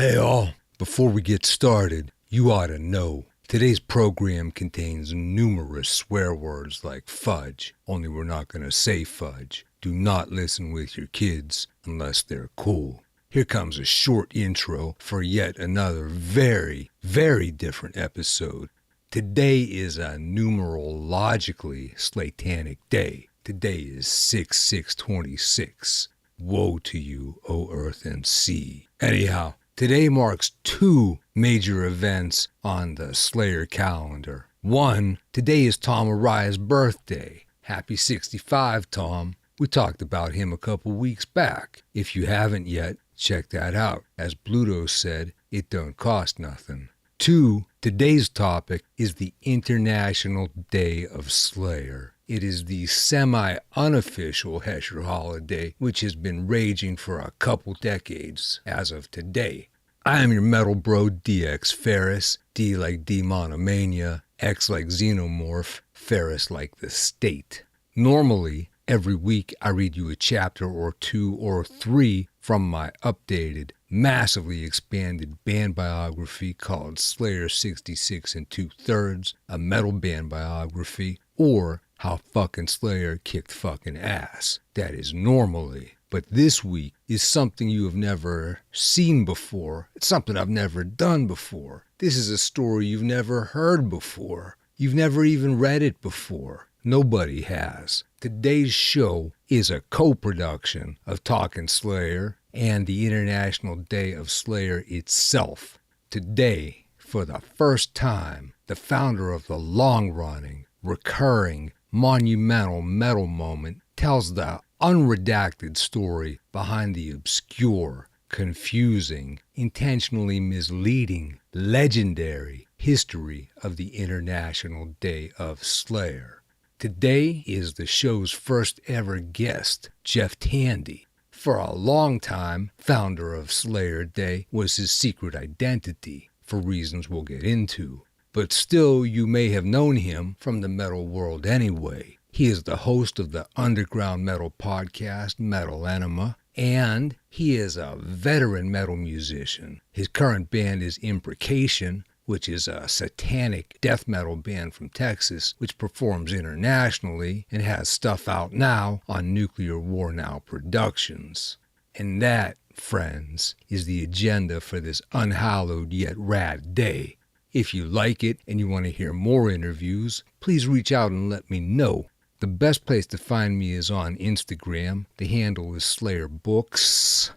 Hey all, before we get started, you ought to know. Today's program contains numerous swear words like fudge, only we're not going to say fudge. Do not listen with your kids unless they're cool. Here comes a short intro for yet another very, very different episode. Today is a numerologically Slatanic day. Today is 6/6/26. Woe to you, O earth and sea. Anyhow, today marks two major events on the Slayer calendar. One, today is Tom Araya's birthday. Happy 65, Tom. We talked about him a couple weeks back. If you haven't yet, check that out. As Bluto said, it don't cost nothing. Two, today's topic is the International Day of Slayer. It is the semi-unofficial Hesher holiday, which has been raging for a couple decades as of today. I am your metal bro, DX Ferris, D like Demonomania, X like Xenomorph, Ferris like the state. Normally, every week I read you a chapter or two or three from my updated, massively expanded band biography called Slayer 66 2/3, a metal band biography, or How Fucking Slayer Kicked Fucking Ass. That is normally. But this week is something you have never seen before. It's something I've never done before. This is a story you've never heard before. You've never even read it before. Nobody has. Today's show is a co-production of Talkin Slayer and the International Day of Slayer itself. Today, for the first time, the founder of the long-running, recurring, monumental metal moment tells the unredacted story behind the obscure, confusing, intentionally misleading, legendary history of the International Day of Slayer. Today is the show's first ever guest, Jeff Tandy. For a long time, founder of Slayer Day was his secret identity, for reasons we'll get into. But still, you may have known him from the metal world anyway. He is the host of the underground metal podcast, Metal Enema, and he is a veteran metal musician. His current band is Imprecation, which is a satanic death metal band from Texas, which performs internationally and has stuff out now on Nuclear War Now Productions. And that, friends, is the agenda for this unhallowed yet rad day. If you like it and you want to hear more interviews, please reach out and let me know. The best place to find me is on Instagram. The handle is Slayer Books,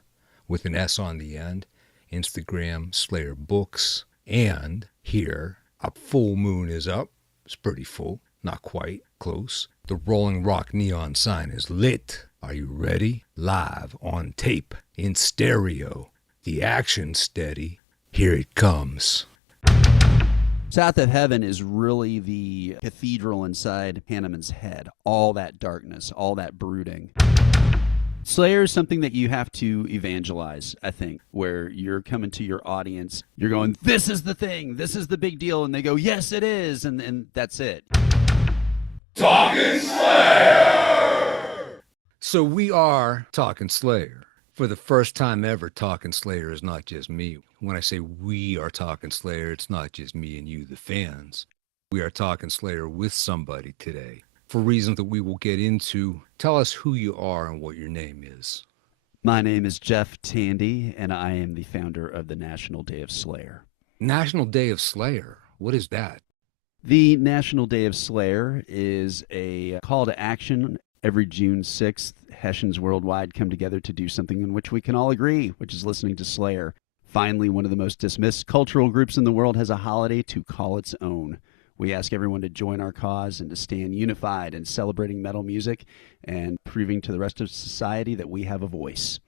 with an S on the end. Instagram, Slayer Books. And here, a full moon is up. It's pretty full, not quite, close. The Rolling Rock neon sign is lit. Are you ready? Live, on tape, in stereo. The action's steady. Here it comes. South of Heaven is really the cathedral inside Hanneman's head. All that darkness, all that brooding. Slayer is something that you have to evangelize, I think, where you're coming to your audience. You're going, this is the thing, this is the big deal. And they go, yes, it is. And that's it. Talkin Slayer! So we are Talkin Slayer. For the first time ever, Talkin Slayer is not just me. When I say we are Talkin Slayer, it's not just me and you, the fans. We are Talkin Slayer with somebody today. For reasons that we will get into, tell us who you are and what your name is. My name is Jeff Tandy, and I am the founder of the National Day of Slayer. National Day of Slayer? What is that? The National Day of Slayer is a call to action. Every June 6th, Hessians worldwide come together to do something in which we can all agree, which is listening to Slayer. Finally, one of the most dismissed cultural groups in the world has a holiday to call its own. We ask everyone to join our cause and to stand unified in celebrating metal music and proving to the rest of society that we have a voice.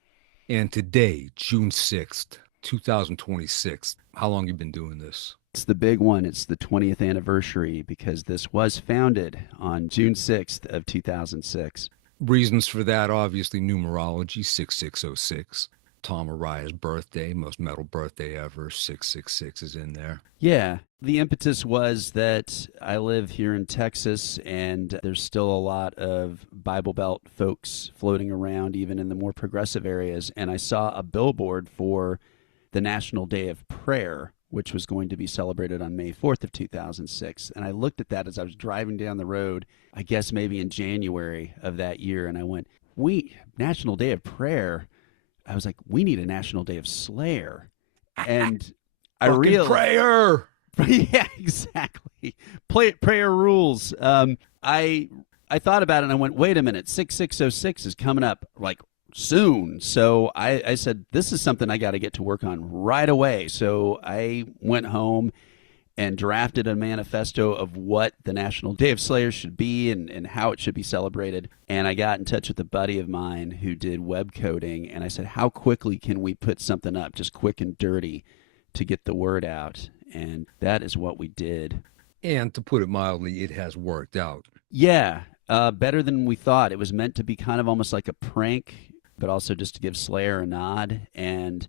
And today, June 6th, 2026, how long have you been doing this? It's the big one. It's the 20th anniversary because this was founded on June 6th of 2006. Reasons for that, obviously, numerology, 6606. Tom Araya's birthday, most metal birthday ever, 666 is in there. Yeah, the impetus was that I live here in Texas, and there's still a lot of Bible Belt folks floating around, even in the more progressive areas, and I saw a billboard for the National Day of Prayer, which was going to be celebrated on May 4th of 2006. And I looked at that as I was driving down the road, I guess maybe in January of that year, and I went, National Day of Prayer. I was like, we need a National Day of Slayer. And I realized, prayer. yeah, exactly. Prayer rules. I thought about it and I went, wait a minute, 6606 is coming up like soon. So I said, this is something I got to get to work on right away. So I went home and drafted a manifesto of what the National Day of Slayer should be and how it should be celebrated. And I got in touch with a buddy of mine who did web coding, and I said, how quickly can we put something up, just quick and dirty, to get the word out? And that is what we did. And to put it mildly, it has worked out. Yeah, better than we thought. It was meant to be kind of almost like a prank, but also just to give Slayer a nod. And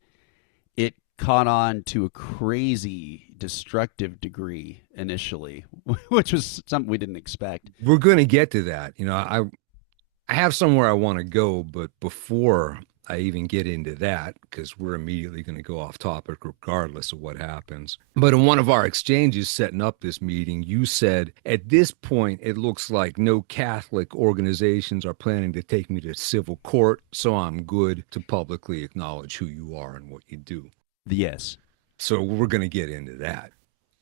it caught on to a crazy destructive degree initially, which was something we didn't expect. We're going to get to that. I have somewhere I want to go, but before I even get into that, because we're immediately going to go off topic regardless of what happens. But in one of our exchanges setting up this meeting, you said, at this point, it looks like no Catholic organizations are planning to take me to civil court, so I'm good to publicly acknowledge who you are and what you do. Yes. So we're going to get into that.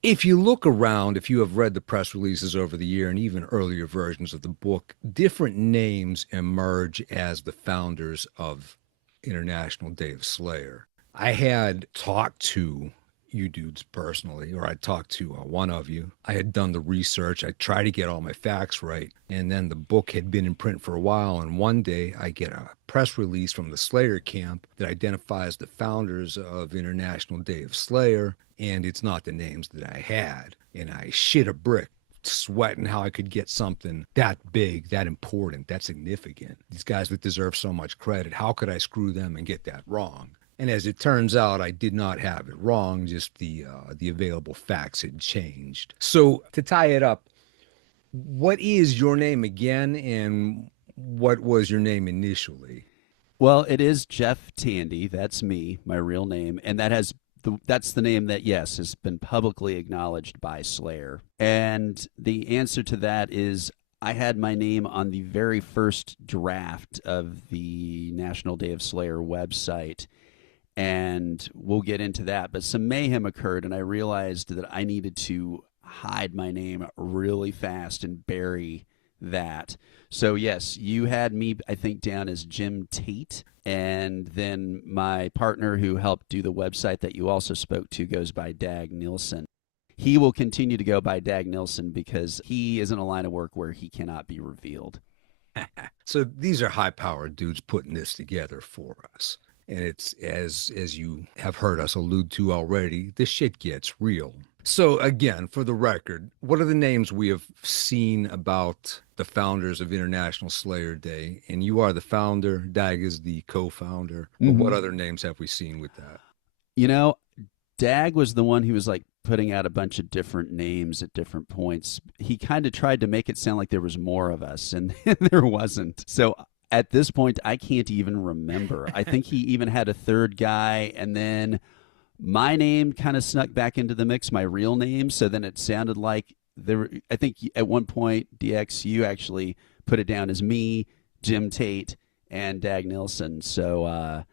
If you look around, if you have read the press releases over the year and even earlier versions of the book, different names emerge as the founders of International Day of Slayer. I had talked to you dudes personally, or I talked to one of you. I had done the research. I tried to get all my facts right. And then the book had been in print for a while. And one day I get a press release from the Slayer camp that identifies the founders of International Day of Slayer. And it's not the names that I had. And I shit a brick, sweating how I could get something that big, that important, that significant. These guys that deserve so much credit, how could I screw them and get that wrong? And as it turns out, I did not have it wrong, just the available facts had changed. So to tie it up, what is your name again, and what was your name initially? Well, it is Jeff Tandy. That's me, my real name, and that's the name that, yes, has been publicly acknowledged by Slayer. And the answer to that is I had my name on the very first draft of the National Day of Slayer website, and we'll get into that. But some mayhem occurred, and I realized that I needed to hide my name really fast and bury that. So, yes, you had me, I think, down as Jim Tate. And then my partner who helped do the website that you also spoke to goes by Dag Nielsen. He will continue to go by Dag Nielsen because he is in a line of work where he cannot be revealed. So these are high-powered dudes putting this together for us. And it's, as you have heard us allude to already, this shit gets real. So again, for the record, what are the names we have seen about the founders of International Slayer Day? And you are the founder, Dag is the co-founder. But what other names have we seen with that? You know, Dag was the one who was like putting out a bunch of different names at different points. He kind of tried to make it sound like there was more of us, and there wasn't. So at this point, I can't even remember. I think he even had a third guy, and then my name kind of snuck back into the mix, my real name. So then it sounded like I think at one point, DX, you actually put it down as me, Jim Tate, and Dag Nielsen. So,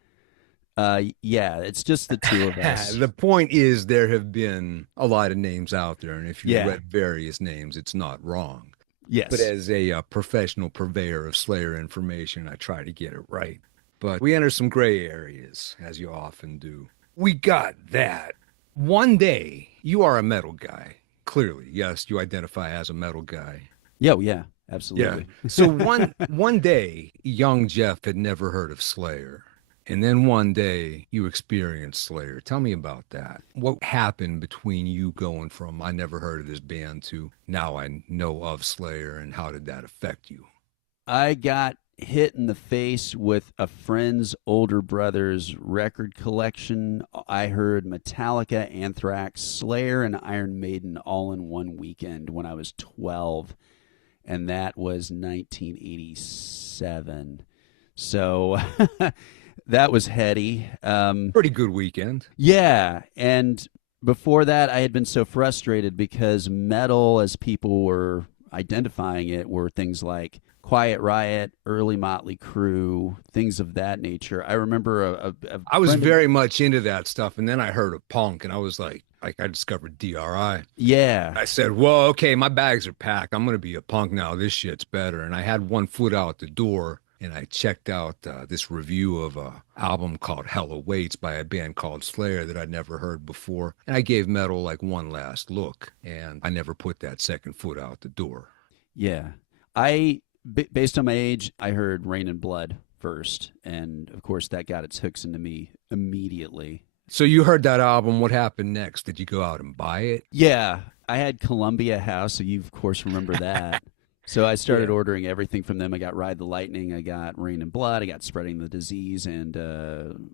yeah, it's just the two of us. The point is there have been a lot of names out there, and if you read various names, it's not wrong. Yes. But as a professional purveyor of Slayer information, I try to get it right. But we enter some gray areas, as you often do. We got that. One day, you are a metal guy. Clearly, yes, you identify as a metal guy. Yeah, absolutely. Yeah. So one day, young Jeff had never heard of Slayer. And then one day, you experienced Slayer. Tell me about that. What happened between you going from I never heard of this band to now I know of Slayer, and how did that affect you? I got hit in the face with a friend's older brother's record collection. I heard Metallica, Anthrax, Slayer, and Iron Maiden all in one weekend when I was 12, and that was 1987. So That was heady. Pretty good weekend. Yeah, and before that, I had been so frustrated because metal, as people were identifying it, were things like Quiet Riot, early Motley Crue, things of that nature. I remember a I was friend of very much into that stuff, and then I heard of punk, and I was like I discovered DRI. yeah, I said, "Well, okay, my bags are packed. I'm gonna be a punk now. This shit's better." And I had one foot out the door, and I checked out this review of a album called Hell Awaits by a band called Slayer that I'd never heard before. And I gave metal like one last look, and I never put that second foot out the door. yeah. Based on my age, I heard Rain and Blood first, and of course that got its hooks into me immediately. So you heard that album. What happened next? Did you go out and buy it? Yeah, I had Columbia House, so you of course remember that. So I started Yeah. ordering everything from them. I got Ride the Lightning, I got Rain and Blood, I got Spreading the Disease, and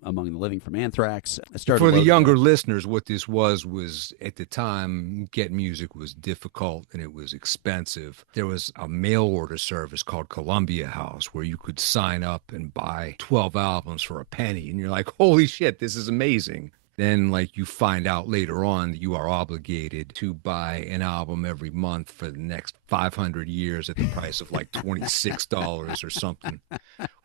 Among the Living from Anthrax. I started For the loading younger up. listeners, what this was at the time, getting music was difficult and it was expensive. There was a mail order service called Columbia House where you could sign up and buy 12 albums for a penny. And you're like, holy shit, this is amazing. Then, like, you find out later on that you are obligated to buy an album every month for the next 500 years at the price of like $26 or something,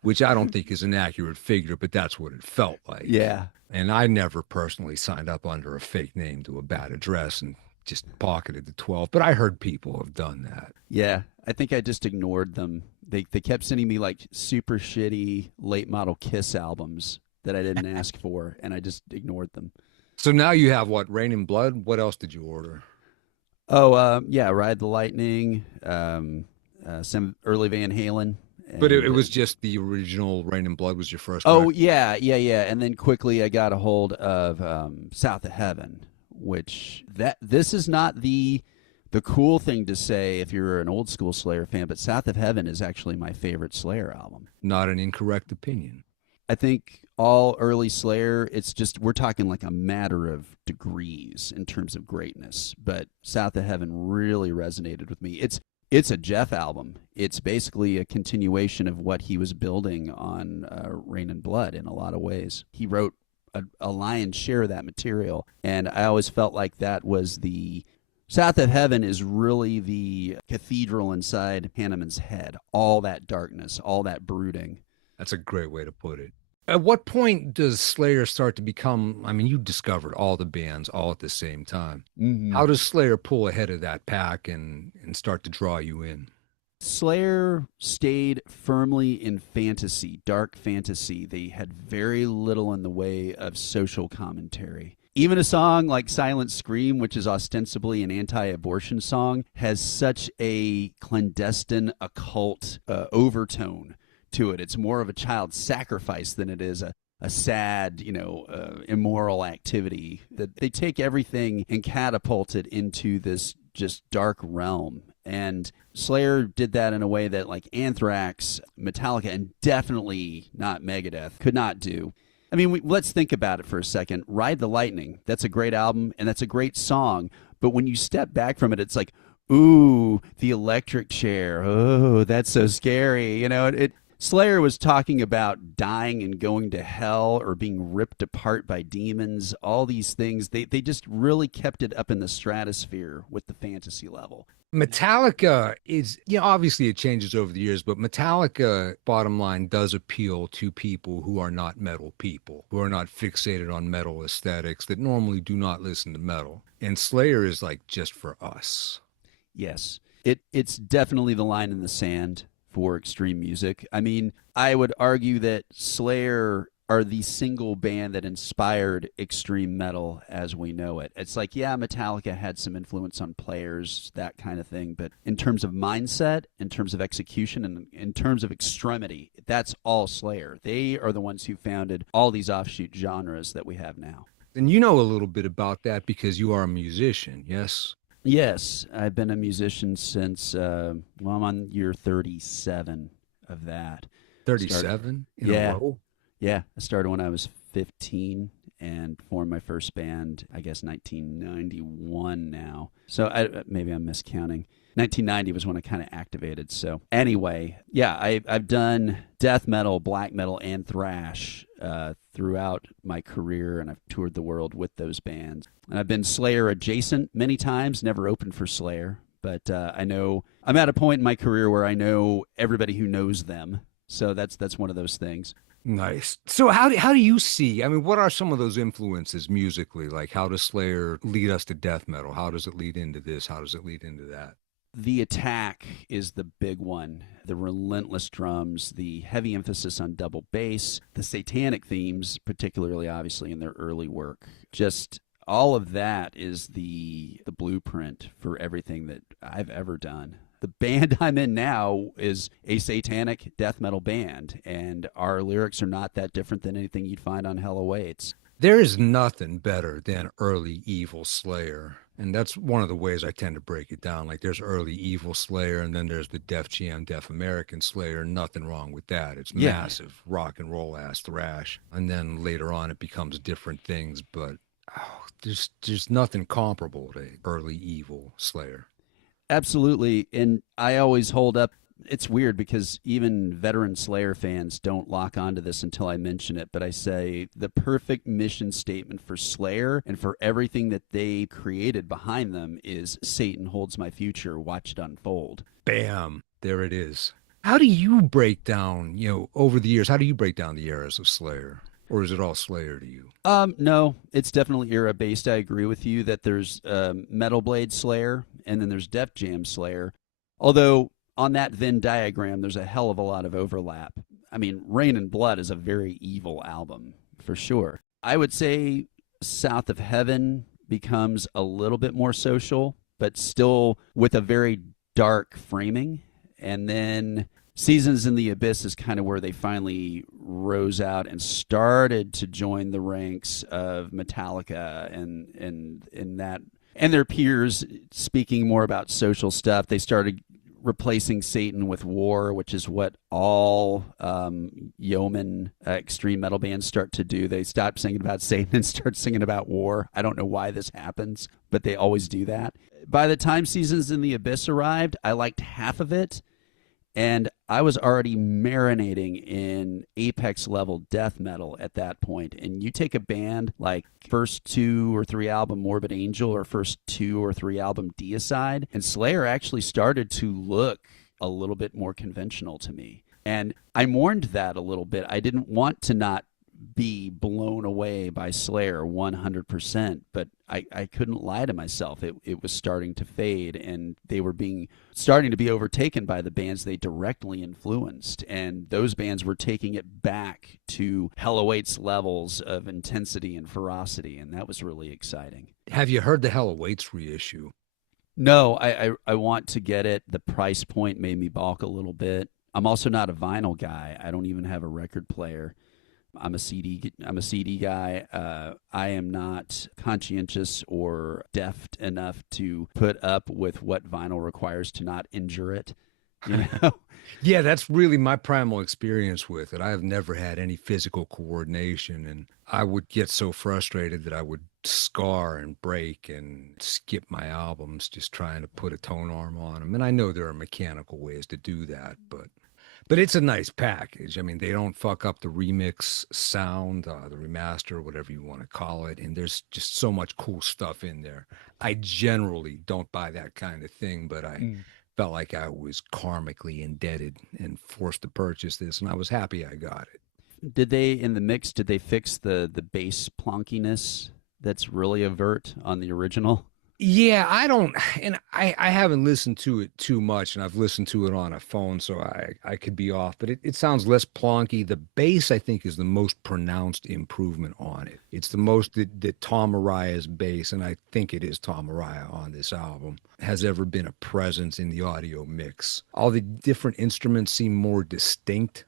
which I don't think is an accurate figure, but that's what it felt like. Yeah, And I never personally signed up under a fake name to a bad address and just pocketed the 12, but I heard people have done that. yeah. I think I just ignored them. They kept sending me like super shitty late model Kiss albums that I didn't ask for, and I just ignored them. So now you have what, Rain and Blood? What else did you order? Oh, yeah, Ride the Lightning, some early Van Halen, But it and was just the original Rain and Blood was your first oh record. yeah, and then quickly I got a hold of South of Heaven, which that this is not the cool thing to say if you're an old school Slayer fan, but South of Heaven is actually my favorite Slayer album. Not an incorrect opinion. I think all early Slayer, it's just we're talking like a matter of degrees in terms of greatness. But South of Heaven really resonated with me. It's a Jeff album. It's basically a continuation of what he was building on Rain and Blood in a lot of ways. He wrote a lion's share of that material, and I always felt like that was the South of Heaven is really the cathedral inside Hanneman's head. All that darkness, all that brooding. That's a great way to put it. At what point does Slayer start to become, I mean, you discovered all the bands all at the same time. Mm-hmm. How does Slayer pull ahead of that pack and start to draw you in? Slayer stayed firmly in fantasy, dark fantasy. They had very little in the way of social commentary. Even a song like Silent Scream, which is ostensibly an anti-abortion song, has such a clandestine, occult overtone to it. It's more of a child sacrifice than it is a sad, immoral activity. That they take everything and catapult it into this just dark realm. And Slayer did that in a way that like Anthrax, Metallica, and definitely not Megadeth could not do. I mean, let's think about it for a second. Ride the Lightning, that's a great album and that's a great song. But when you step back from it, it's like, ooh, the electric chair. Oh, that's so scary. Slayer was talking about dying and going to hell or being ripped apart by demons, all these things. They just really kept it up in the stratosphere with the fantasy level. Metallica is, obviously it changes over the years, but Metallica, bottom line, does appeal to people who are not metal people, who are not fixated on metal aesthetics, that normally do not listen to metal. And Slayer is like just for us. Yes, it's definitely the line in the sand for extreme music. I mean, I would argue that Slayer are the single band that inspired extreme metal as we know it. It's like, yeah, Metallica had some influence on Players, that kind of thing, but in terms of mindset, in terms of execution, and in terms of extremity, that's all Slayer. They are the ones who founded all these offshoot genres that we have now. And you know a little bit about that because you are a musician, yes? Yes, I've been a musician since, I'm on year 37 of that. 37 in Yeah. a row? Yeah, I started when I was 15 and formed my first band, I guess 1991 now. So maybe I'm miscounting. 1990 was when I kind of activated. So anyway, yeah, I've done death metal, black metal, and thrash throughout my career, and I've toured the world with those bands. And I've been Slayer adjacent many times, never opened for Slayer. But I know I'm at a point in my career where I know everybody who knows them. So that's one of those things. Nice. So how do you see? I mean, what are some of those influences musically? Like, how does Slayer lead us to death metal? How does it lead into this? How does it lead into that? The attack is the big one. The relentless drums, the heavy emphasis on double bass, the satanic themes, particularly obviously in their early work. Just all of that is the blueprint for everything that I've ever done. The band I'm in now is a satanic death metal band, and our lyrics are not that different than anything you'd find on Hell Awaits. There is nothing better than early evil Slayer. And that's one of the ways I tend to break it down. Like, there's early evil Slayer, and then there's the Def Jam, Def American Slayer. Nothing wrong with that. It's massive rock and roll ass thrash. And then later on, it becomes different things. But there's nothing comparable to early evil Slayer. Absolutely. And I always hold up, it's weird because even veteran Slayer fans don't lock onto this until I mention it, but I say the perfect mission statement for Slayer and for everything that they created behind them is Satan holds my future, watch it unfold. Bam, there it is. How do you break down, over the years, how do you break down the eras of Slayer? Or is it all Slayer to you? No, it's definitely era based. I agree with you that there's Metal Blade Slayer and then there's Def Jam Slayer. Although on that Venn diagram, there's a hell of a lot of overlap. I mean, Rain and Blood is a very evil album for sure. I would say South of Heaven becomes a little bit more social, but still with a very dark framing. And then Seasons in the Abyss is kind of where they finally rose out and started to join the ranks of Metallica and that and their peers, speaking more about social stuff. They started replacing Satan with war, which is what all yeoman extreme metal bands start to do. They stop singing about Satan and start singing about war. I don't know why this happens, but they always do that. By the time Seasons in the Abyss arrived, I liked half of it, and I was already marinating in apex level death metal at that point. And you take a band like first 2 or 3 album Morbid Angel or first 2 or 3 album Deicide, and Slayer actually started to look a little bit more conventional to me. And I mourned that a little bit. I didn't want to not be blown away by Slayer 100%, but I couldn't lie to myself. It was starting to fade, and they were starting to be overtaken by the bands they directly influenced, and those bands were taking it back to Hell Awaits levels of intensity and ferocity, and that was really exciting. Have you heard the Hell Awaits reissue? No, I want to get it. The price point made me balk a little bit. I'm also not a vinyl guy. I don't even have a record player. I'm a CD guy. I am not conscientious or deft enough to put up with what vinyl requires to not injure it. You know? Yeah, that's really my primal experience with it. I have never had any physical coordination, and I would get so frustrated that I would scar and break and skip my albums just trying to put a tone arm on them. And I know there are mechanical ways to do that, but it's a nice package. I mean, they don't fuck up the remix sound, the remaster, whatever you want to call it. And there's just so much cool stuff in there. I generally don't buy that kind of thing, but I felt like I was karmically indebted and forced to purchase this, and I was happy I got it. Did they, in the mix, did they fix the bass plonkiness that's really overt on the original? Yeah, I haven't listened to it too much, and I've listened to it on a phone, so I could be off, but it sounds less plonky. The bass, I think, is the most pronounced improvement on it. It's the most that Tom Araya's bass, and I think it is Tom Araya on this album, has ever been a presence in the audio mix. All the different instruments seem more distinct,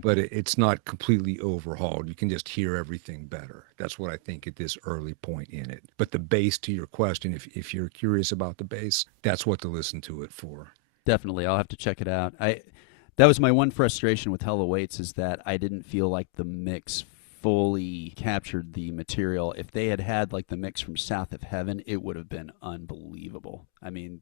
but it's not completely overhauled. You can just hear everything better. That's what I think at this early point in it. But the bass, to your question, if you're curious about the bass, that's what to listen to it for. Definitely. I'll have to check it out. That was my one frustration with Hell Awaits, is that I didn't feel like the mix fully captured the material. If they had like the mix from South of Heaven, it would have been unbelievable. I mean,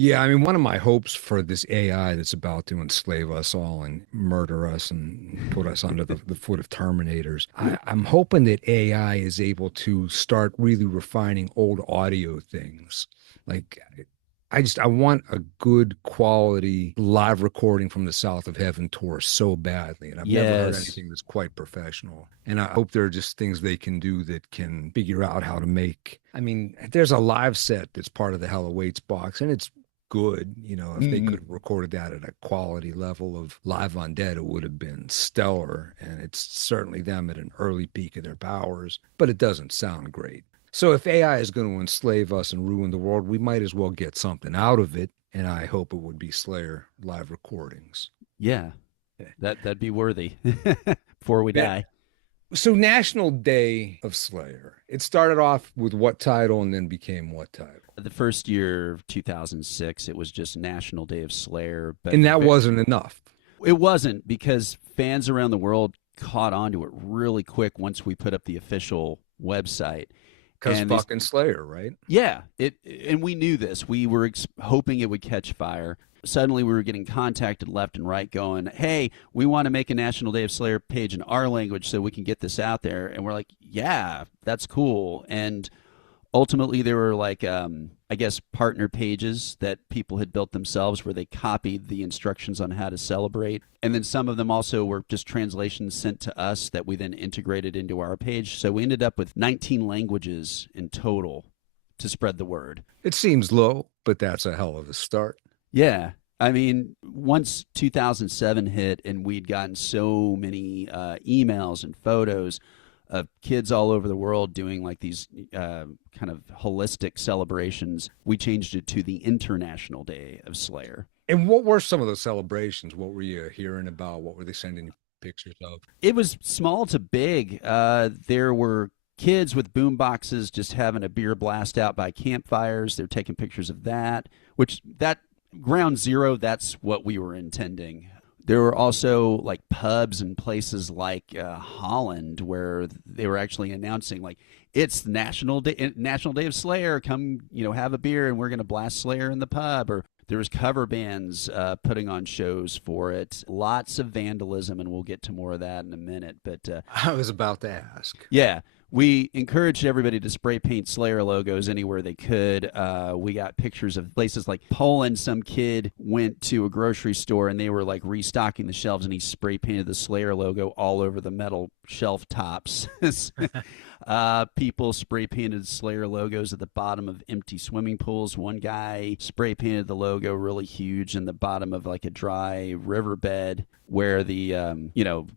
Yeah, I mean, one of my hopes for this AI that's about to enslave us all and murder us and put us under the foot of Terminators, I'm hoping that AI is able to start really refining old audio things. Like, I want a good quality live recording from the South of Heaven tour so badly. And I've never heard Yes. anything that's quite professional. And I hope there are just things they can do that can figure out how to make. I mean, there's a live set that's part of the Hell Awaits box, and it's good. You know, if they could have recorded that at a quality level of Live on Dead, it would have been stellar. And it's certainly them at an early peak of their powers, but it doesn't sound great. So if AI is going to enslave us and ruin the world, we might as well get something out of it. And I hope it would be Slayer live recordings. Yeah, that'd be worthy before we Yeah. die. So National Day of Slayer. It started off with what title and then became what title? The first year of 2006, it was just National Day of Slayer, but And that wasn't enough. it wasn't, because fans around the world caught on to it really quick once we put up the official website. Because And fucking Slayer, right? yeah, and we knew this. We were hoping it would catch fire. Suddenly, we were getting contacted left and right, going, "Hey, we want to make a National Day of Slayer page in our language so we can get this out there." And we're like, "Yeah, that's cool." And ultimately, there were like, I guess, partner pages that people had built themselves where they copied the instructions on how to celebrate. And then some of them also were just translations sent to us that we then integrated into our page. So we ended up with 19 languages in total to spread the word. It seems low, but that's a hell of a start. Yeah. I mean, once 2007 hit and we'd gotten so many emails and photos of kids all over the world doing like these kind of holistic celebrations, we changed it to the International Day of Slayer. And what were some of those celebrations? What were you hearing about? What were they sending you pictures of? It was small to big. There were kids with boom boxes just having a beer blast out by campfires. They're taking pictures of that, which that ground zero, that's what we were intending. There were also like pubs and places like Holland where they were actually announcing like it's National Day of Slayer. Come, have a beer and we're going to blast Slayer in the pub. Or there was cover bands putting on shows for it. Lots of vandalism, and we'll get to more of that in a minute. But I was about to ask. yeah, we encouraged everybody to spray paint Slayer logos anywhere they could. We got pictures of places like Poland. Some kid went to a grocery store and they were like restocking the shelves, and he spray painted the Slayer logo all over the metal shelf tops. People spray painted Slayer logos at the bottom of empty swimming pools. One guy spray painted the logo really huge in the bottom of like a dry riverbed where the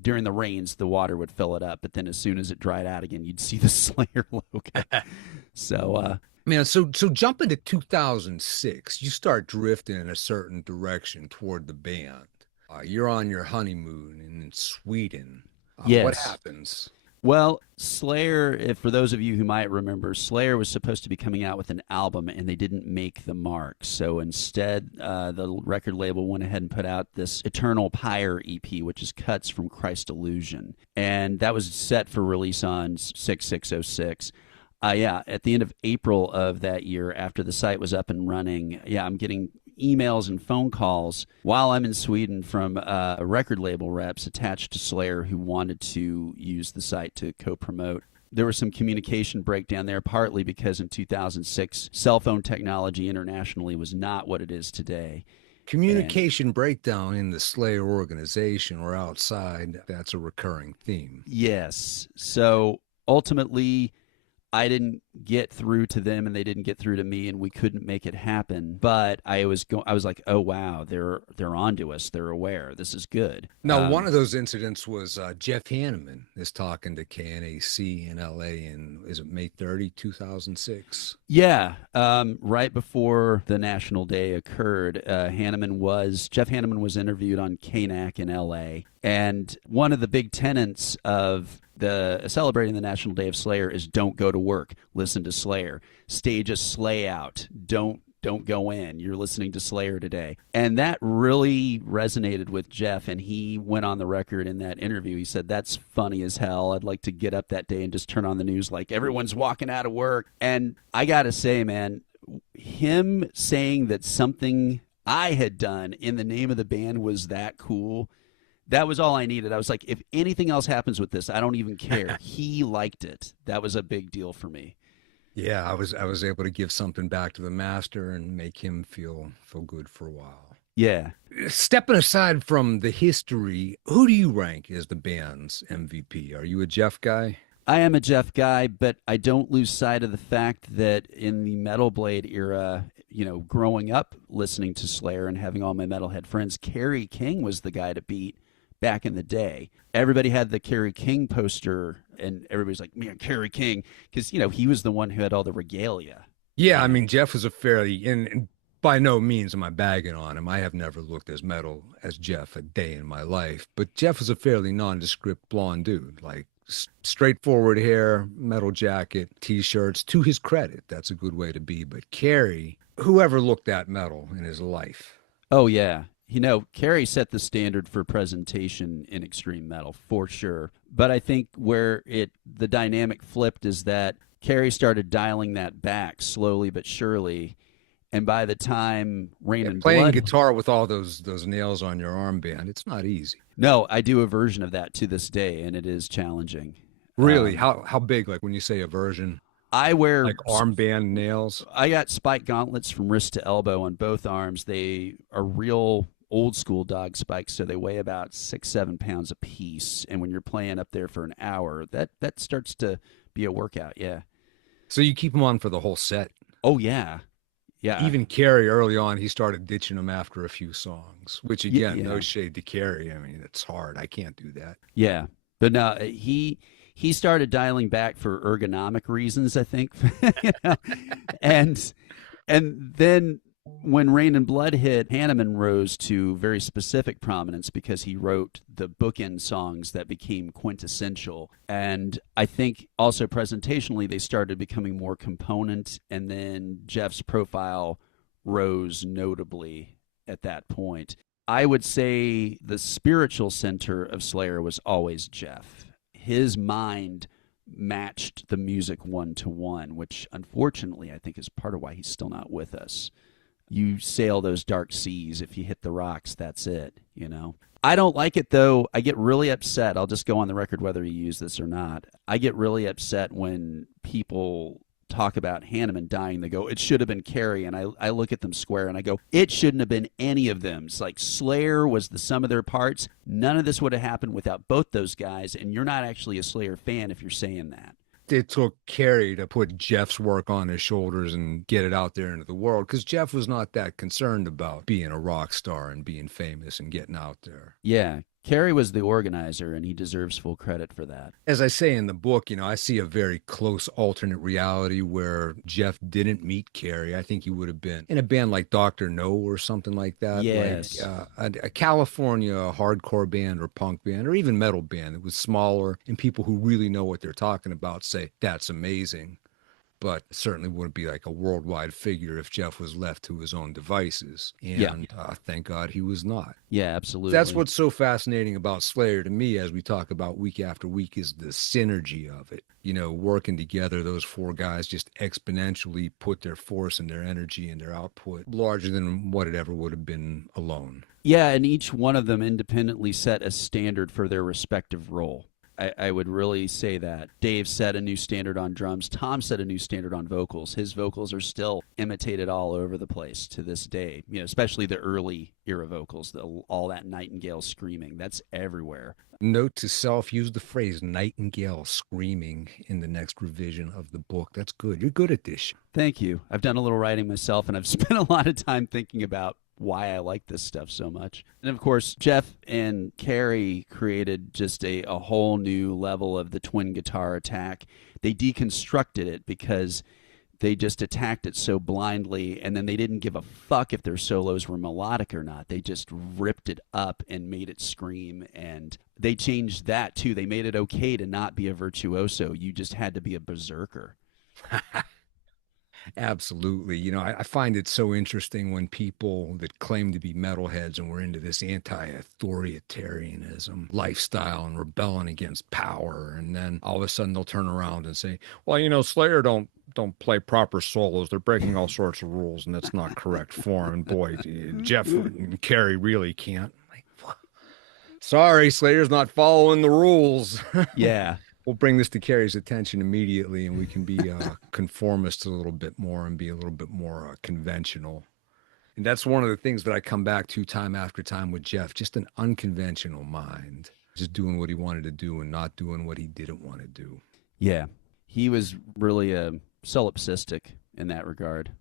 during the rains the water would fill it up, but then as soon as it dried out again you'd see the Slayer logo. So Man, so jump into 2006, you start drifting in a certain direction toward the band. You're on your honeymoon in Sweden. yes. What happens? Well, Slayer, for those of you who might remember, Slayer was supposed to be coming out with an album, and they didn't make the mark. So instead, the record label went ahead and put out this Eternal Pyre EP, which is cuts from Christ Illusion. And that was set for release on 6606. Yeah, at the end of April of that year, after the site was up and running, I'm getting emails and phone calls while I'm in Sweden from record label reps attached to Slayer who wanted to use the site to co-promote. There was some communication breakdown there, partly because in 2006, cell phone technology internationally was not what it is today. Communication breakdown in the Slayer organization or outside, that's a recurring theme. Yes. So ultimately, I didn't get through to them, and they didn't get through to me, and we couldn't make it happen. But I was like, oh wow, they're onto us. They're aware. This is good. Now, one of those incidents was Jeff Hanneman is talking to KNAC in LA is it May 30, 2006? Yeah, right before the National Day occurred, Jeff Hanneman was interviewed on KNAC in LA, and one of the big tenets of the celebrating the National Day of Slayer is don't go to work, listen to Slayer. Stage a slay out. Don't go in. You're listening to Slayer today. And that really resonated with Jeff, and he went on the record in that interview. He said, that's funny as hell. I'd like to get up that day and just turn on the news like everyone's walking out of work. And I got to say, man, him saying that something I had done in the name of the band was that cool, that was all I needed. I was like, if anything else happens with this, I don't even care. He liked it. That was a big deal for me. Yeah, I was able to give something back to the master and make him feel good for a while. Yeah. Stepping aside from the history, who do you rank as the band's MVP? Are you a Jeff guy? I am a Jeff guy, but I don't lose sight of the fact that in the Metal Blade era, growing up listening to Slayer and having all my metalhead friends, Kerry King was the guy to beat back in the day. Everybody had the Kerry King poster, and everybody's like, man, Kerry King, because, he was the one who had all the regalia. Yeah, I mean, Jeff was a fairly, and by no means am I bagging on him. I have never looked as metal as Jeff a day in my life, but Jeff was a fairly nondescript blonde dude, like straightforward hair, metal jacket, t-shirts. To his credit, that's a good way to be. But Kerry, whoever looked at metal in his life? Oh, yeah. Kerry set the standard for presentation in extreme metal, for sure. But I think where the dynamic flipped is that Kerry started dialing that back slowly but surely. And by the time Rain and Playing Blood... guitar with all those nails on your armband, it's not easy. No, I do a version of that to this day, and it is challenging. Really? How big? Like when you say a version, I wear like armband nails? I got spike gauntlets from wrist to elbow on both arms. They are real old school dog spikes, so they weigh about 6-7 pounds a piece. And when you're playing up there for an hour, that starts to be a workout. Yeah. So you keep them on for the whole set? Oh yeah, yeah. Even Kerry early on, he started ditching them after a few songs, which again, Yeah. no shade to Kerry. I mean, it's hard. I can't do that. Yeah, but no, he started dialing back for ergonomic reasons, I think. and then when Rain and Blood hit, Hanneman rose to very specific prominence because he wrote the bookend songs that became quintessential. And I think also presentationally, they started becoming more component. And then Jeff's profile rose notably at that point. I would say the spiritual center of Slayer was always Jeff. His mind matched the music 1-to-1, which unfortunately I think is part of why he's still not with us. You sail those dark seas. If you hit the rocks, that's it, I don't like it, though. I get really upset. I'll just go on the record whether you use this or not. I get really upset when people talk about Hanneman dying. They go, it should have been Kerry. And I look at them square and I go, it shouldn't have been any of them. It's like Slayer was the sum of their parts. None of this would have happened without both those guys. And you're not actually a Slayer fan if you're saying that. It took Kerry to put Jeff's work on his shoulders and get it out there into the world, because Jeff was not that concerned about being a rock star and being famous and getting out there. Yeah, Kerry was the organizer, and he deserves full credit for that. As I say in the book, I see a very close alternate reality where Jeff didn't meet Kerry. I think he would have been in a band like Dr. No or something like that. Yes. Like a California hardcore band or punk band or even metal band that was smaller, and people who really know what they're talking about say, that's amazing. But certainly wouldn't be like a worldwide figure if Jeff was left to his own devices. And thank God he was not. Yeah, absolutely. That's what's so fascinating about Slayer to me, as we talk about week after week, is the synergy of it. Working together, those four guys just exponentially put their force and their energy and their output larger than what it ever would have been alone. Yeah, and each one of them independently set a standard for their respective role. I would really say that. Dave set a new standard on drums. Tom set a new standard on vocals. His vocals are still imitated all over the place to this day, especially the early era vocals, all that nightingale screaming. That's everywhere. Note to self, use the phrase nightingale screaming in the next revision of the book. That's good. You're good at this. Thank you. I've done a little writing myself, and I've spent a lot of time thinking about why I like this stuff so much. And of course, Jeff and Kerry created just a whole new level of the twin guitar attack. They deconstructed it because they just attacked it so blindly, and then they didn't give a fuck if their solos were melodic or not. They just ripped it up and made it scream, and they changed that too. They made it okay to not be a virtuoso. You just had to be a berserker. Absolutely. I find it so interesting when people that claim to be metalheads and we're into this anti-authoritarianism lifestyle and rebelling against power, and then all of a sudden they'll turn around and say, well, Slayer don't don't play proper solos. They're breaking all sorts of rules, and that's not correct form. And boy, Jeff and Kerry really can't. Like, sorry, Slayer's not following the rules. Yeah. We'll bring this to Kerry's attention immediately, and we can be conformist a little bit more and be a little bit more conventional. And that's one of the things that I come back to time after time with Jeff, just an unconventional mind, just doing what he wanted to do and not doing what he didn't want to do. Yeah. He was really solipsistic in that regard.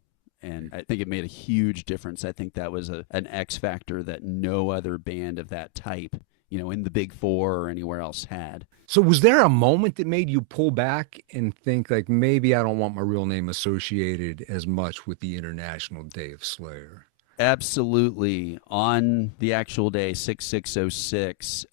And I think it made a huge difference. I think that was an X factor that no other band of that type, in the Big Four or anywhere else had. So was there a moment that made you pull back and think, like, maybe I don't want my real name associated as much with the International Day of Slayer? Absolutely. On the actual day, 6606,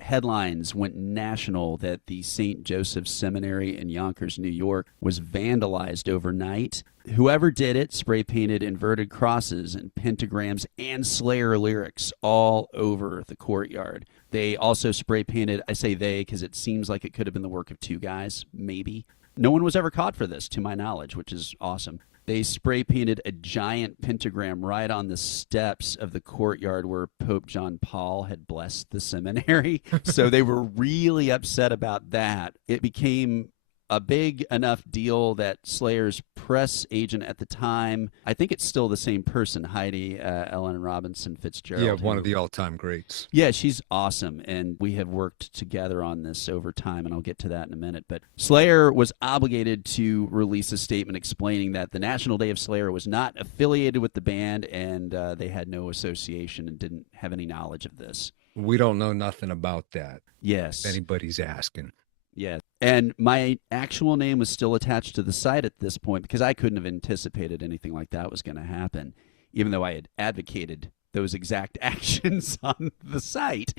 headlines went national that the St. Joseph Seminary in Yonkers, New York, was vandalized overnight. Whoever did it spray painted inverted crosses and pentagrams and Slayer lyrics all over the courtyard. They also spray painted, I say they because it seems like it could have been the work of two guys, maybe. No one was ever caught for this, to my knowledge, which is awesome. They spray painted a giant pentagram right on the steps of the courtyard where Pope John Paul had blessed the seminary. So they were really upset about that. It became a big enough deal that Slayer's press agent at the time, I think it's still the same person, Heidi Ellen Robinson Fitzgerald. Yeah, one of the all-time greats. Yeah, she's awesome, and we have worked together on this over time, and I'll get to that in a minute. But Slayer was obligated to release a statement explaining that the National Day of Slayer was not affiliated with the band, and they had no association and didn't have any knowledge of this. We don't know nothing about that. Yes. If anybody's asking. Yeah. And my actual name was still attached to the site at this point because I couldn't have anticipated anything like that was going to happen, even though I had advocated those exact actions on the site.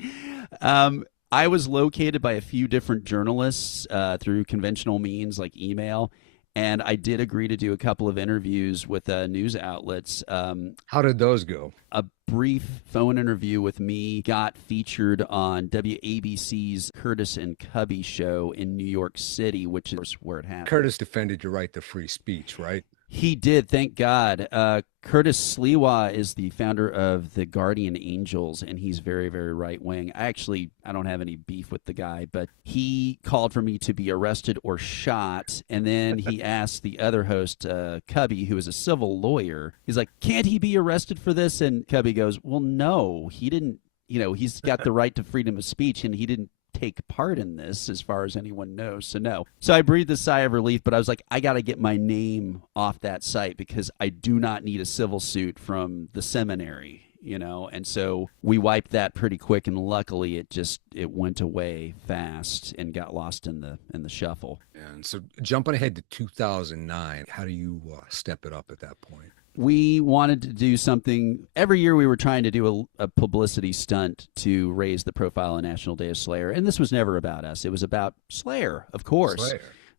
I was located by a few different journalists through conventional means like email, and I did agree to do a couple of interviews with news outlets. How did those go? A brief phone interview with me got featured on WABC's Curtis and Cubby show in New York City, which is where it happened. Curtis defended your right to free speech, right? He did, thank God. Curtis Sliwa is the founder of the Guardian Angels, and he's very, very right-wing. I don't have any beef with the guy, but he called for me to be arrested or shot, and then he asked the other host, Cubby, who is a civil lawyer, he's like, can't he be arrested for this? And Cubby goes, well, no, he didn't, he's got the right to freedom of speech, and he didn't take part in this as far as anyone knows, so no. So I breathed a sigh of relief, but I was like, I got to get my name off that site because I do not need a civil suit from the seminary, and so we wiped that pretty quick, and luckily it went away fast and got lost in the shuffle. And so jumping ahead to 2009, how do you step it up at that point? We wanted to do something. Every year we were trying to do a publicity stunt to raise the profile of National Day of Slayer. And this was never about us. It was about Slayer, of course.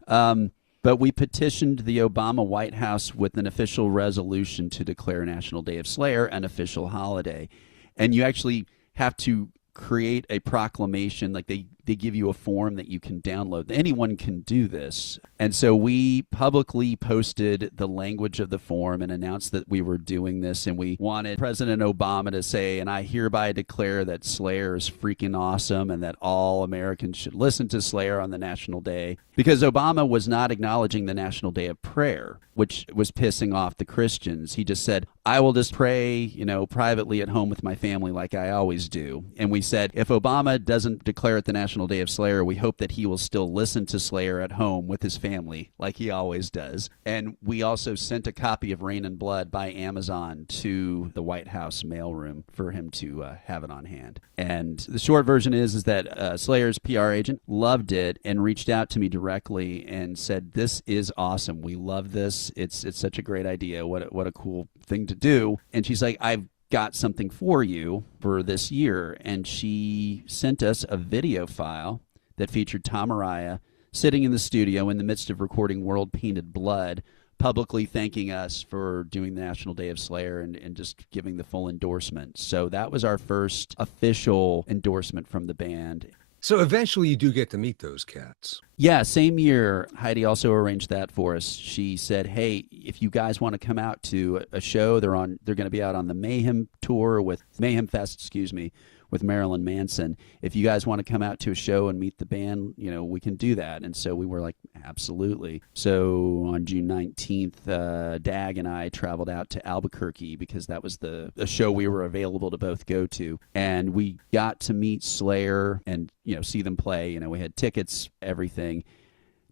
Slayer. But we petitioned the Obama White House with an official resolution to declare National Day of Slayer an official holiday. And you actually have to create a proclamation, like they give you a form that you can download. Anyone can do this. And so we publicly posted the language of the form and announced that we were doing this, and we wanted President Obama to say, and I hereby declare that Slayer is freaking awesome and that all Americans should listen to Slayer on the National Day, because Obama was not acknowledging the National Day of Prayer, which was pissing off the Christians. He just said, I will just pray, privately at home with my family like I always do. And we said, if Obama doesn't declare it the National Day of Slayer, we hope that he will still listen to Slayer at home with his family like he always does. And we also sent a copy of Rain and Blood by Amazon to the White House mailroom for him to have it on hand. And the short version is that Slayer's PR agent loved it and reached out to me directly and said, this is awesome. We love this. It's such a great idea. What a cool thing to do. And she's like, I've got something for you for this year. And she sent us a video file that featured Tom Araya sitting in the studio in the midst of recording World Painted Blood, publicly thanking us for doing the National Day of Slayer and just giving the full endorsement. So that was our first official endorsement from the band. So eventually you do get to meet those cats. Yeah, same year, Heidi also arranged that for us. She said, "Hey, if you guys want to come out to a show, they're going to be out on the Mayhem tour with Mayhem Fest, excuse me, with Marilyn Manson. If you guys want to come out to a show and meet the band, we can do that." And so we were like, absolutely. So on June 19th, Dag and I traveled out to Albuquerque because that was the show we were available to both go to. And we got to meet Slayer and, see them play. We had tickets, everything.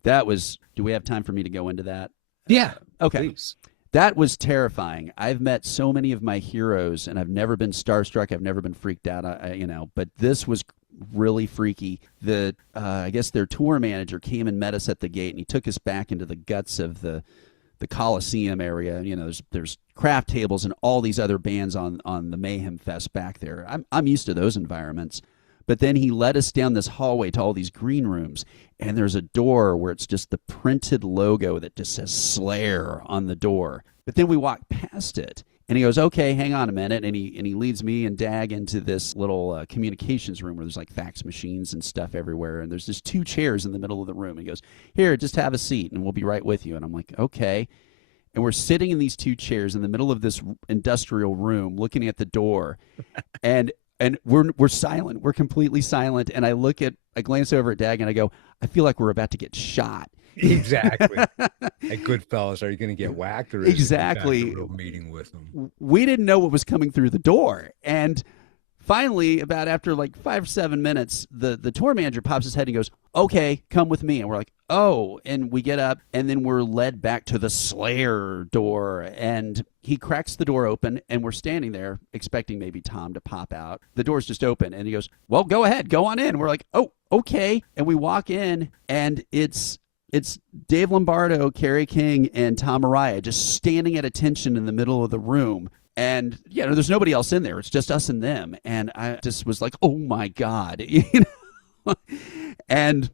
That was, do we have time for me to go into that? Yeah. Okay. Please. That was terrifying. I've met so many of my heroes, and I've never been starstruck. I've never been freaked out. But this was really freaky. I guess their tour manager came and met us at the gate, and he took us back into the guts of the Coliseum area. There's craft tables and all these other bands on the Mayhem Fest back there. I'm used to those environments. But then he led us down this hallway to all these green rooms, and there's a door where it's just the printed logo that just says Slayer on the door. But then we walk past it, and he goes, "Okay, hang on a minute," and he leads me and Dag into this little communications room where there's like fax machines and stuff everywhere, and there's just 2 chairs in the middle of the room. He goes, "Here, just have a seat, and we'll be right with you." And I'm like, "Okay." And we're sitting in these 2 chairs in the middle of this industrial room, looking at the door, and we're silent. We're completely silent. And I glance over at Dag and I go, "I feel like we're about to get shot." Exactly. Hey, Goodfellas, are you going to get whacked, or is exactly. it a real meeting with them? We didn't know what was coming through the door. And finally, about after like 5 or 7 minutes, the tour manager pops his head and goes, "Okay, come with me." And we're like, "Oh." And we get up, and then we're led back to the Slayer door. And he cracks the door open, and we're standing there expecting maybe Tom to pop out. The door's just open, and he goes, "Well, go ahead, go on in." We're like, "Oh, okay." And we walk in, and it's Dave Lombardo, Kerry King, and Tom Araya just standing at attention in the middle of the room. And, there's nobody else in there. It's just us and them. And I just was like, oh, my God. And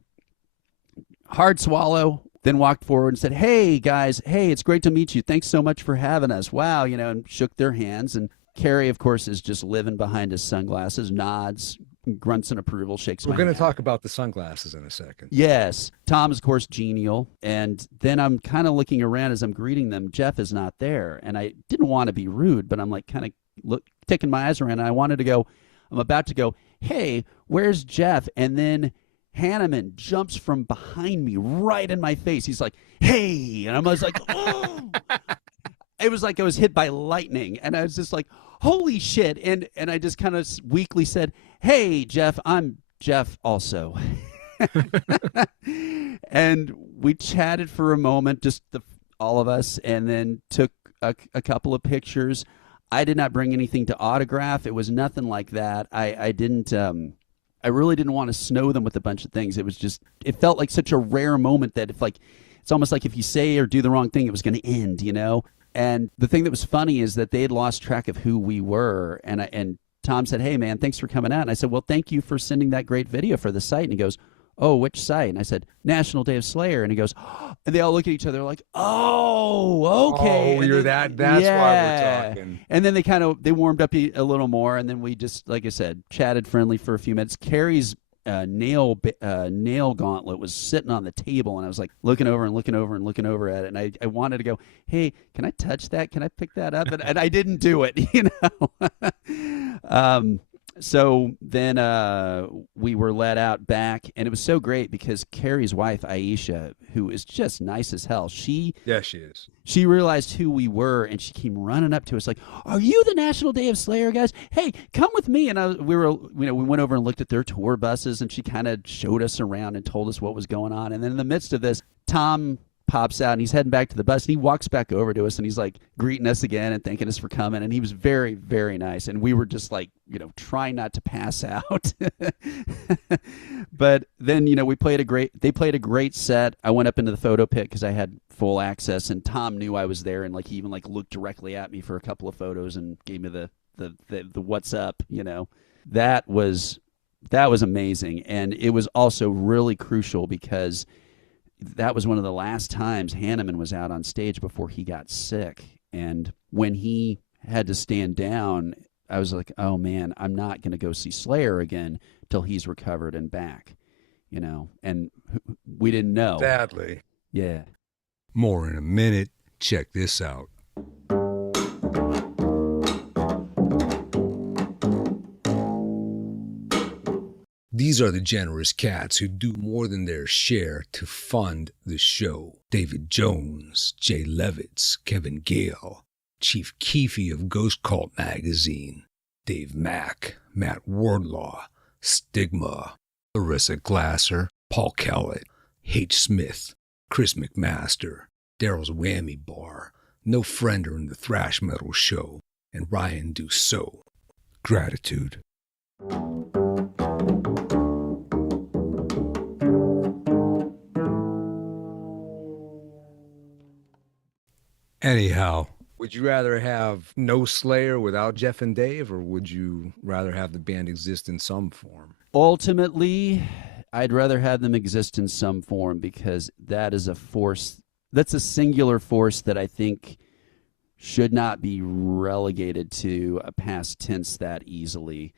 hard swallow, then walked forward and said, "Hey, guys. Hey, it's great to meet you. Thanks so much for having us. Wow," and shook their hands. And Kerry, of course, is just living behind his sunglasses, nods, grunts in approval, shakes my hand. We're going to talk about the sunglasses in a second. Yes. Tom is, of course, genial. And then I'm kind of looking around as I'm greeting them. Jeff is not there. And I didn't want to be rude, but I'm like kind of taking my eyes around. And I'm about to go, "Hey, where's Jeff?" And then Hanneman jumps from behind me right in my face. He's like, "Hey." And I was like, "Oh." It was like I was hit by lightning. And I was just like, holy shit. And I just kind of weakly said, "Hey, Jeff, I'm Jeff also." And we chatted for a moment, just all of us, and then took a couple of pictures. I did not bring anything to autograph. It was nothing like that. I didn't. I really didn't want to snow them with a bunch of things. It felt like such a rare moment that it's almost like if you say or do the wrong thing, it was going to end, And the thing that was funny is that they had lost track of who we were. And Tom said, "Hey, man, thanks for coming out." And I said, "Well, thank you for sending that great video for the site." And he goes, "Oh, which site?" And I said, "National Day of Slayer." And he goes, oh, and they all look at each other like, "Oh, okay." Oh, that's why we're talking. And then they warmed up a little more. And then we just, like I said, chatted friendly for a few minutes. Carrie's nail gauntlet was sitting on the table, and I was like looking over at it, and I wanted to go, "Hey, can I touch that? Can I pick that up?" And I didn't do it, So then we were let out back, and it was so great because Carrie's wife, Aisha, who is just nice as hell, she is. She realized who we were, and she came running up to us like, "Are you the National Day of Slayer guys? Hey, come with me." And we went over and looked at their tour buses, and she kind of showed us around and told us what was going on. And then in the midst of this, Tom pops out, and he's heading back to the bus, and he walks back over to us, and he's like greeting us again and thanking us for coming, and he was very, very nice, and we were just like, trying not to pass out. But then, they played a great set. I went up into the photo pit because I had full access, and Tom knew I was there, and he even looked directly at me for a couple of photos and gave me the what's up. That was amazing, and it was also really crucial because that was one of the last times Hanneman was out on stage before he got sick. And when he had to stand down, I was like, oh man, I'm not going to go see Slayer again till he's recovered and back, and we didn't know. Sadly. Yeah. More in a minute. Check this out. These are the generous cats who do more than their share to fund the show. David Jones, Jay Levitz, Kevin Gale, Chief Keefe of Ghost Cult Magazine, Dave Mack, Matt Wardlaw, Stigma, Larissa Glasser, Paul Kellett, H. Smith, Chris McMaster, Daryl's Whammy Bar, No Friender in the Thrash Metal Show, and Ryan Dussault. Gratitude. Anyhow, Would you rather have no Slayer without Jeff and Dave, or would you rather have the band exist in some form? Ultimately, I'd rather have them exist in some form, because that is a force, that's a singular force that I think should not be relegated to a past tense that easily.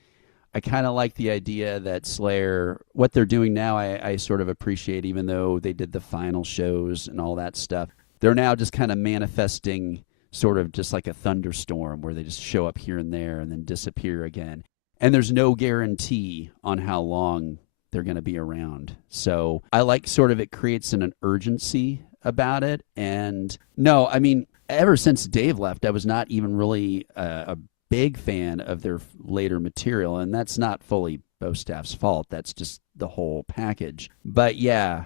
I kind of like the idea that Slayer, what they're doing now, I sort of appreciate, even though they did the final shows and all that stuff. They're now just kind of manifesting sort of just like a thunderstorm where they just show up here and there and then disappear again. And there's no guarantee on how long they're going to be around. So I like sort of, it creates an urgency about it. And no, I mean, ever since Dave left, I was not even really a big fan of their later material. And that's not fully Bo Staff's fault. That's just the whole package. But yeah,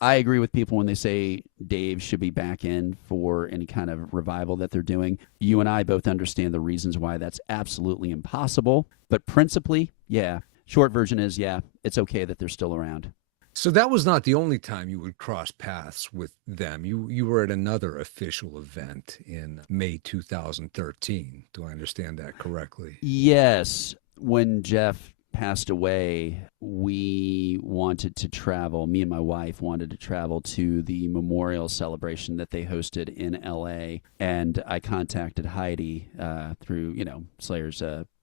I agree with people when they say Dave should be back in for any kind of revival that they're doing. You and I both understand the reasons why that's absolutely impossible. But principally, yeah. Short version is, yeah, it's okay that they're still around. So that was not the only time you would cross paths with them. You were at another official event in May 2013. Do I understand that correctly? Yes. When Jeff passed away, we wanted to travel. Me and my wife wanted to travel to the memorial celebration that they hosted in LA. And I contacted Heidi through, Slayer's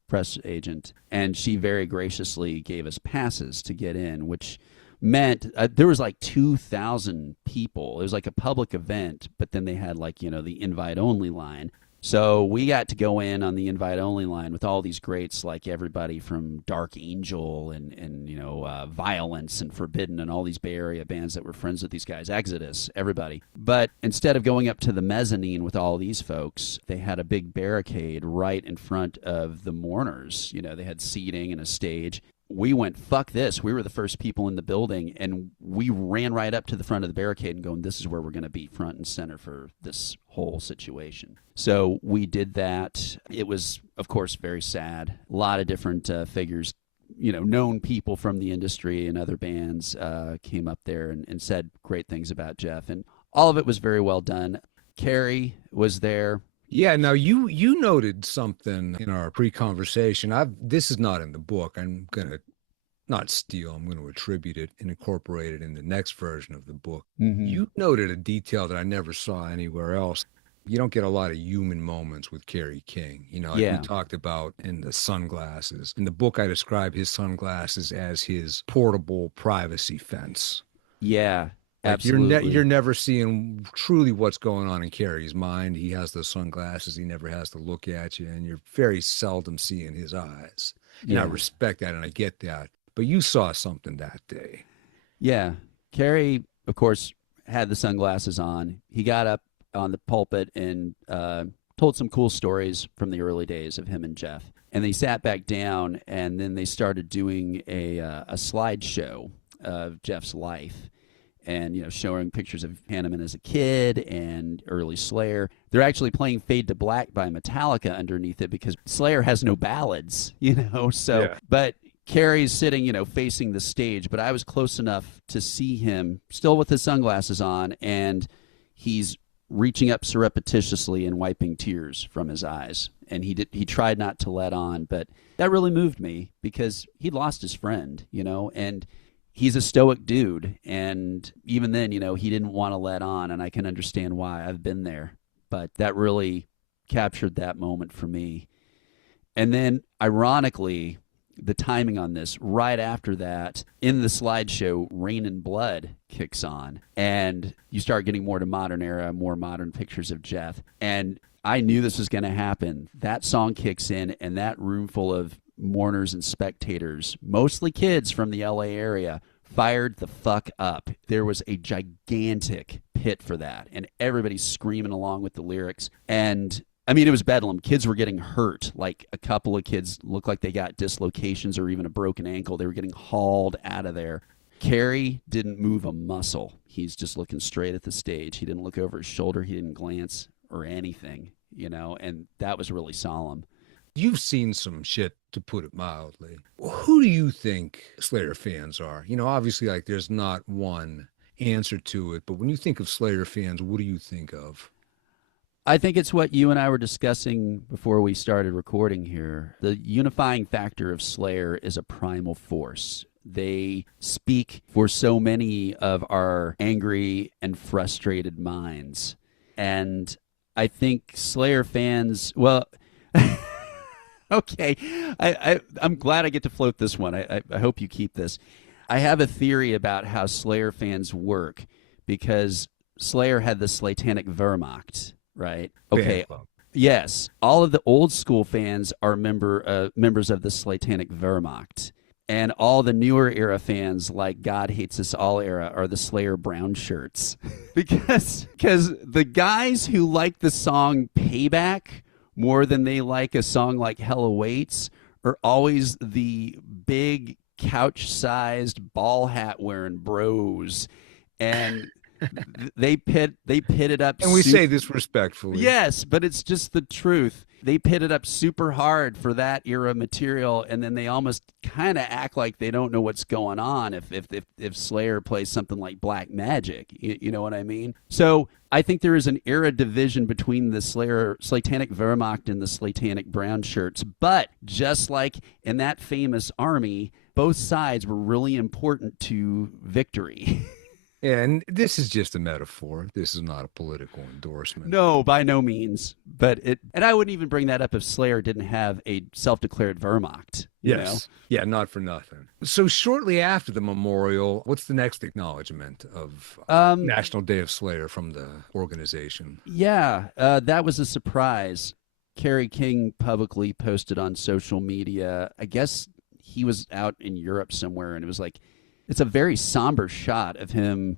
press agent. And she very graciously gave us passes to get in, which meant there was like 2,000 people. It was like a public event, but then they had the invite only line. So we got to go in on the invite-only line with all these greats, like everybody from Dark Angel and Violence and Forbidden and all these Bay Area bands that were friends with these guys, Exodus, everybody. But instead of going up to the mezzanine with all these folks, they had a big barricade right in front of the mourners. They had seating and a stage. We went, fuck this. We were the first people in the building, and we ran right up to the front of the barricade and going, this is where we're going to be front and center for this whole situation. So we did that. It was, of course, very sad. A lot of different figures, known people from the industry and other bands came up there and said great things about Jeff, and all of it was very well done. Carrie was there. Yeah, now you noted something in our pre-conversation. This is not in the book. I'm going to not steal, I'm going to attribute it and incorporate it in the next version of the book. Mm-hmm. You noted a detail that I never saw anywhere else. You don't get a lot of human moments with Kerry King. Like we talked about in the sunglasses. In the book, I describe his sunglasses as his portable privacy fence. Yeah. Like absolutely. you're never seeing truly what's going on in Kerry's mind. He has those sunglasses. He never has to look at you, and you're very seldom seeing his eyes. And I respect that, and I get that. But you saw something that day. Yeah. Kerry, of course, had the sunglasses on. He got up on the pulpit and told some cool stories from the early days of him and Jeff. And they sat back down, and then they started doing a slideshow of Jeff's life. And, showing pictures of Hanneman as a kid and early Slayer. They're actually playing Fade to Black by Metallica underneath it because Slayer has no ballads, So, yeah. But Kerry's sitting, facing the stage. But I was close enough to see him still with his sunglasses on, and he's reaching up surreptitiously and wiping tears from his eyes. And he tried not to let on, but that really moved me because he'd lost his friend, and he's a stoic dude, and even then, he didn't want to let on, and I can understand why. I've been there, but that really captured that moment for me. And then, ironically, the timing on this, right after that, in the slideshow, Rain and Blood kicks on. And you start getting more to modern era, more modern pictures of Jeff. And I knew this was going to happen. That song kicks in, and that room full of mourners and spectators, mostly kids from the LA area, fired the fuck up. There was a gigantic pit for that, and everybody's screaming along with the lyrics. And I mean, it was bedlam. Kids were getting hurt. Like, a couple of kids looked like they got dislocations or even a broken ankle. They were getting hauled out of there. Carrie didn't move a muscle. He's just looking straight at the stage. He didn't look over his shoulder. He didn't glance or anything, you know, and that was really solemn. You've seen some shit, to put it mildly. Who do you think Slayer fans are? You know, obviously, like, there's not one answer to it, but when you think of Slayer fans, what do you think of? I think it's what you and I were discussing before we started recording here. The unifying factor of Slayer is a primal force. They speak for so many of our angry and frustrated minds. And I think Slayer fans, well... Okay, I'm glad I get to float this one. I hope you keep this. I have a theory about how Slayer fans work, because Slayer had the Slatanic Wehrmacht, right? Okay, yes. All of the old school fans are members of the Slatanic Wehrmacht. And all the newer era fans, like God Hates Us All era, are the Slayer brown shirts. because the guys who like the song Payback more than they like a song like Hell Awaits are always the big couch-sized ball hat wearing bros, and they pit it up. And we say this respectfully. Yes, but it's just the truth. They pit it up super hard for that era material, and then they almost kind of act like they don't know what's going on if Slayer plays something like Black Magic. You know what I mean? So I think there is an era division between the Slatanic Wehrmacht and the Slatanic brown shirts. But just like in that famous army, both sides were really important to victory. Yeah, and this is just a metaphor. This is not a political endorsement. No, by no means. And I wouldn't even bring that up if Slayer didn't have a self-declared Wehrmacht. Yes. Know? Yeah, not for nothing. So shortly after the memorial, what's the next acknowledgement of National Day of Slayer from the organization? Yeah, that was a surprise. Kerry King publicly posted on social media. I guess he was out in Europe somewhere, and it was like, it's a very somber shot of him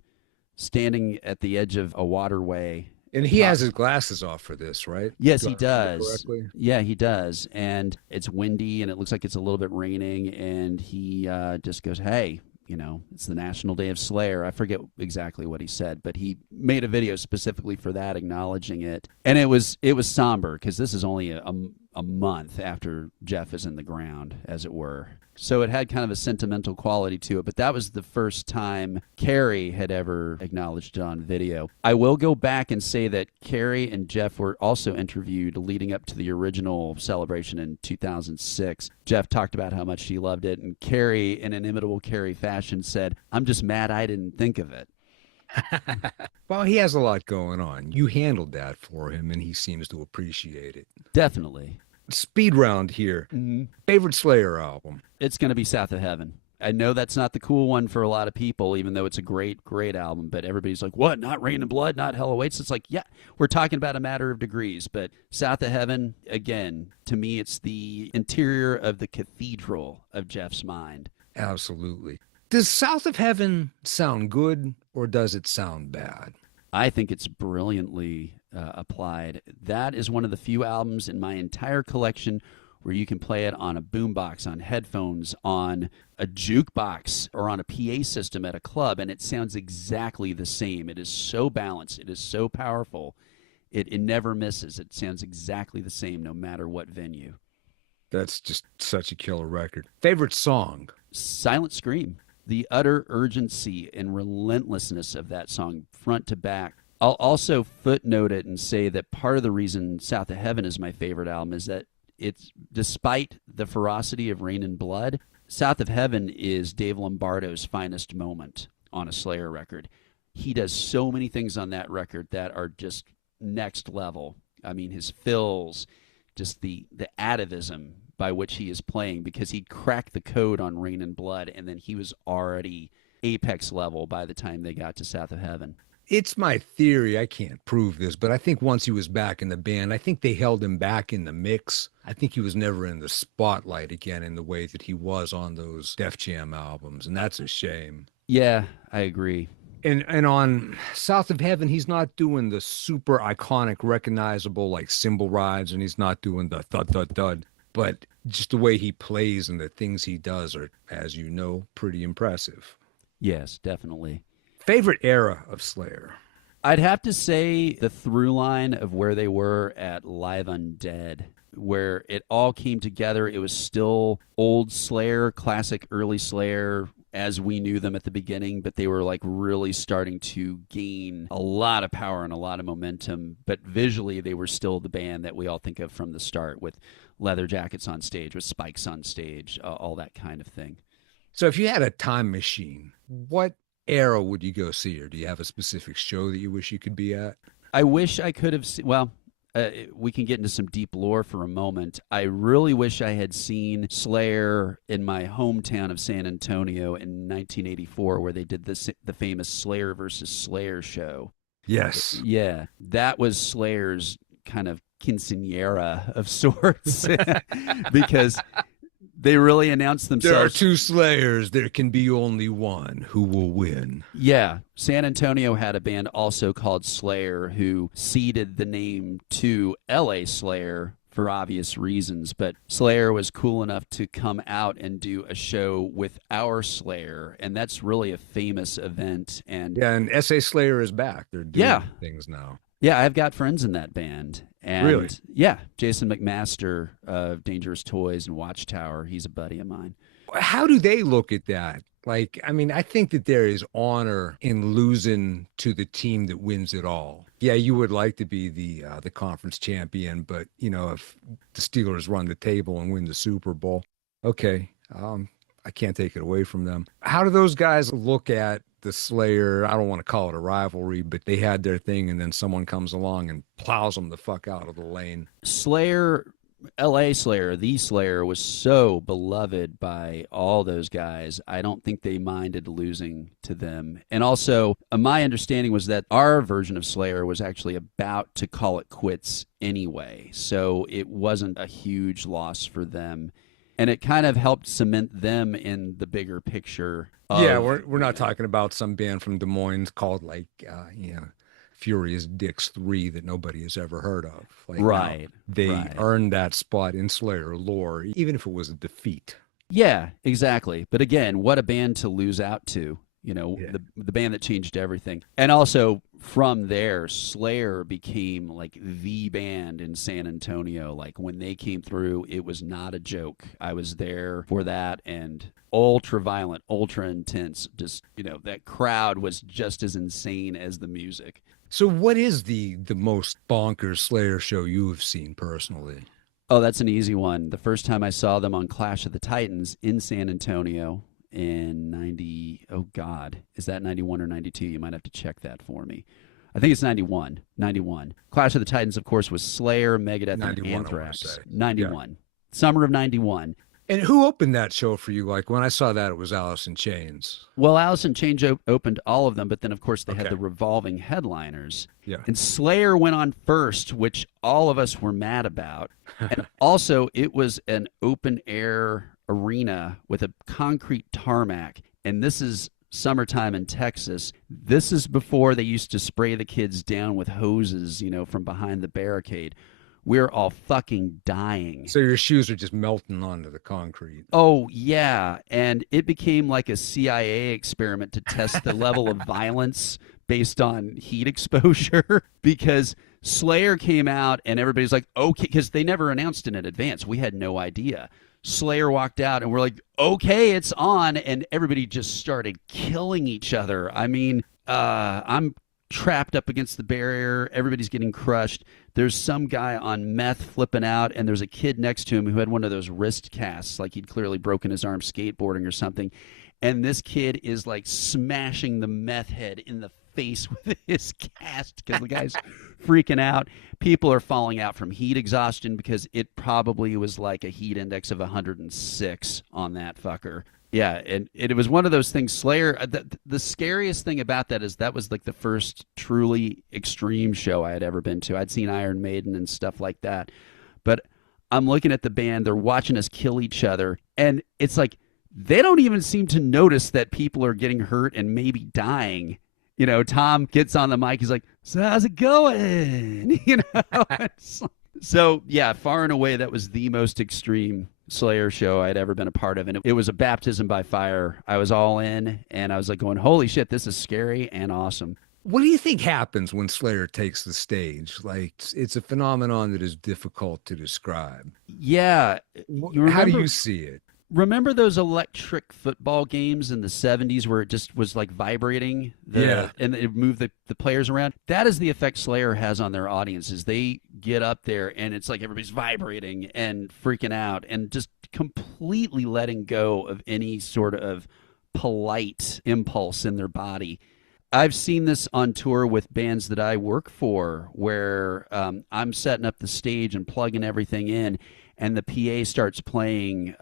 standing at the edge of a waterway. And he has his glasses off for this, right? Yes, he does. Yeah, he does. And it's windy, and it looks like it's a little bit raining, and he just goes, hey, you know, it's the National Day of Slayer. I forget exactly what he said, but he made a video specifically for that, acknowledging it. And it was somber, because this is only a month after Jeff is in the ground, as it were. So it had kind of a sentimental quality to it, but that was the first time Carrie had ever acknowledged it on video. I will go back and say that Carrie and Jeff were also interviewed leading up to the original celebration in 2006. Jeff talked about how much he loved it, and Carrie, in an inimitable Carrie fashion, said, "I'm just mad I didn't think of it." Well, he has a lot going on. You handled that for him, and he seems to appreciate it. Definitely. Speed round here. Mm-hmm. Favorite Slayer album? It's going to be South of Heaven. I know that's not the cool one for a lot of people, even though it's a great, great album. But everybody's like, what? Not Rain and Blood? Not Hell Awaits? It's like, yeah, we're talking about a matter of degrees. But South of Heaven, again, to me, it's the interior of the cathedral of Jeff's mind. Absolutely. Does South of Heaven sound good, or does it sound bad? I think it's brilliantly applied. That is one of the few albums in my entire collection where you can play it on a boombox, on headphones, on a jukebox, or on a PA system at a club, and it sounds exactly the same. It is so balanced. It is so powerful. It never misses. It sounds exactly the same no matter what venue. That's just such a killer record. Favorite song? Silent Scream. The utter urgency and relentlessness of that song, front to back. I'll also footnote it and say that part of the reason South of Heaven is my favorite album is that it's, despite the ferocity of Rain and Blood, South of Heaven is Dave Lombardo's finest moment on a Slayer record. He does so many things on that record that are just next level. I mean, his fills, just the atavism by which he is playing, because he'd cracked the code on Rain and Blood, and then he was already apex level by the time they got to South of Heaven. It's my theory. I can't prove this, but I think once he was back in the band, I think they held him back in the mix. I think he was never in the spotlight again in the way that he was on those Def Jam albums, and that's a shame. Yeah, I agree. And on South of Heaven, he's not doing the super iconic, recognizable like cymbal rides, and he's not doing the thud thud thud. But just the way he plays and the things he does are, as you know, pretty impressive. Yes, definitely. Favorite era of Slayer? I'd have to say the through line of where they were at Live Undead, where it all came together. It was still old Slayer, classic early Slayer, as we knew them at the beginning, but they were like really starting to gain a lot of power and a lot of momentum. But visually, they were still the band that we all think of from the start, with leather jackets on stage, with spikes on stage, all that kind of thing. So if you had a time machine, what era would you go see, or do you have a specific show that you wish you could be at? I wish I could have seen, well, we can get into some deep lore for a moment. I really wish I had seen Slayer in my hometown of San Antonio in 1984, where they did the famous Slayer versus Slayer show. Yes. Yeah, that was Slayer's kind of quinceañera of sorts, because they really announced themselves. There are two Slayers. There can be only one. Who will win? Yeah. San Antonio had a band also called Slayer who ceded the name to LA Slayer for obvious reasons. But Slayer was cool enough to come out and do a show with our Slayer. And that's really a famous event. And yeah, and SA Slayer is back. They're doing things now. Yeah, I've got friends in that band. And really? Yeah, Jason McMaster of Dangerous Toys and Watchtower, he's a buddy of mine. How do they look at that? Like, I mean, I think that there is honor in losing to the team that wins it all. Yeah, you would like to be the conference champion, but, you know, if the Steelers run the table and win the Super Bowl, okay, I can't take it away from them. How do those guys look at the Slayer? I don't want to call it a rivalry, but they had their thing, and then someone comes along and plows them the fuck out of the lane. Slayer, LA Slayer, the Slayer, was so beloved by all those guys. I don't think they minded losing to them. And also, my understanding was that our version of Slayer was actually about to call it quits anyway, so it wasn't a huge loss for them. And it kind of helped cement them in the bigger picture. Yeah, we're not talking about some band from Des Moines called like Furious Dicks 3 that nobody has ever heard of. Like, right. They earned that spot in Slayer lore, even if it was a defeat. Yeah, exactly. But again, what a band to lose out to. You know, yeah. the band that changed everything. And also from there, Slayer became like the band in San Antonio. Like when they came through, it was not a joke. I was there for that, and ultra violent, ultra intense. Just, you know, that crowd was just as insane as the music. So what is the most bonkers Slayer show you have seen personally? Oh, that's an easy one. The first time I saw them on Clash of the Titans in San Antonio in 90, oh God, is that 91 or 92? You might have to check that for me. I think it's 91. Clash of the Titans, of course, was Slayer, Megadeth, and Anthrax. 91. Yeah. Summer of 91. And who opened that show for you? Like when I saw that, it was Alice in Chains. Well, Alice in Chains opened all of them, but then, of course, they had the revolving headliners. Yeah. And Slayer went on first, which all of us were mad about. And also, it was an open-air arena with a concrete tarmac. And this is summertime in Texas. This is before they used to spray the kids down with hoses, you know, from behind the barricade. We're all fucking dying. So your shoes are just melting onto the concrete. Oh, yeah. And it became like a CIA experiment to test the level of violence based on heat exposure, because Slayer came out and everybody's like, okay, because they never announced it in advance. We had no idea. Slayer walked out and we're like, okay, it's on. And everybody just started killing each other. I mean, I'm trapped up against the barrier. Everybody's getting crushed. There's some guy on meth flipping out, and there's a kid next to him who had one of those wrist casts, like he'd clearly broken his arm skateboarding or something. And this kid is like smashing the meth head in the face with his cast because the guy's freaking out. People are falling out from heat exhaustion because it probably was like a heat index of 106 on that fucker. Yeah, and it was one of those things. Slayer, the scariest thing about that is that was like the first truly extreme show I had ever been to. I'd seen Iron Maiden and stuff like that. But I'm looking at the band, they're watching us kill each other, and it's like they don't even seem to notice that people are getting hurt and maybe dying. You know, Tom gets on the mic, he's like, "So how's it going?" You know? So, yeah, far and away, that was the most extreme Slayer show I'd ever been a part of. And it was a baptism by fire. I was all in, and I was like going, holy shit, this is scary and awesome. What do you think happens when Slayer takes the stage? Like, it's a phenomenon that is difficult to describe. Yeah. How do you see it? Remember those electric football games in the 70s where it just was like vibrating and it moved the players around? That is the effect Slayer has on their audiences. They get up there and it's like everybody's vibrating and freaking out and just completely letting go of any sort of polite impulse in their body. I've seen this on tour with bands that I work for where I'm setting up the stage and plugging everything in, and the PA starts playing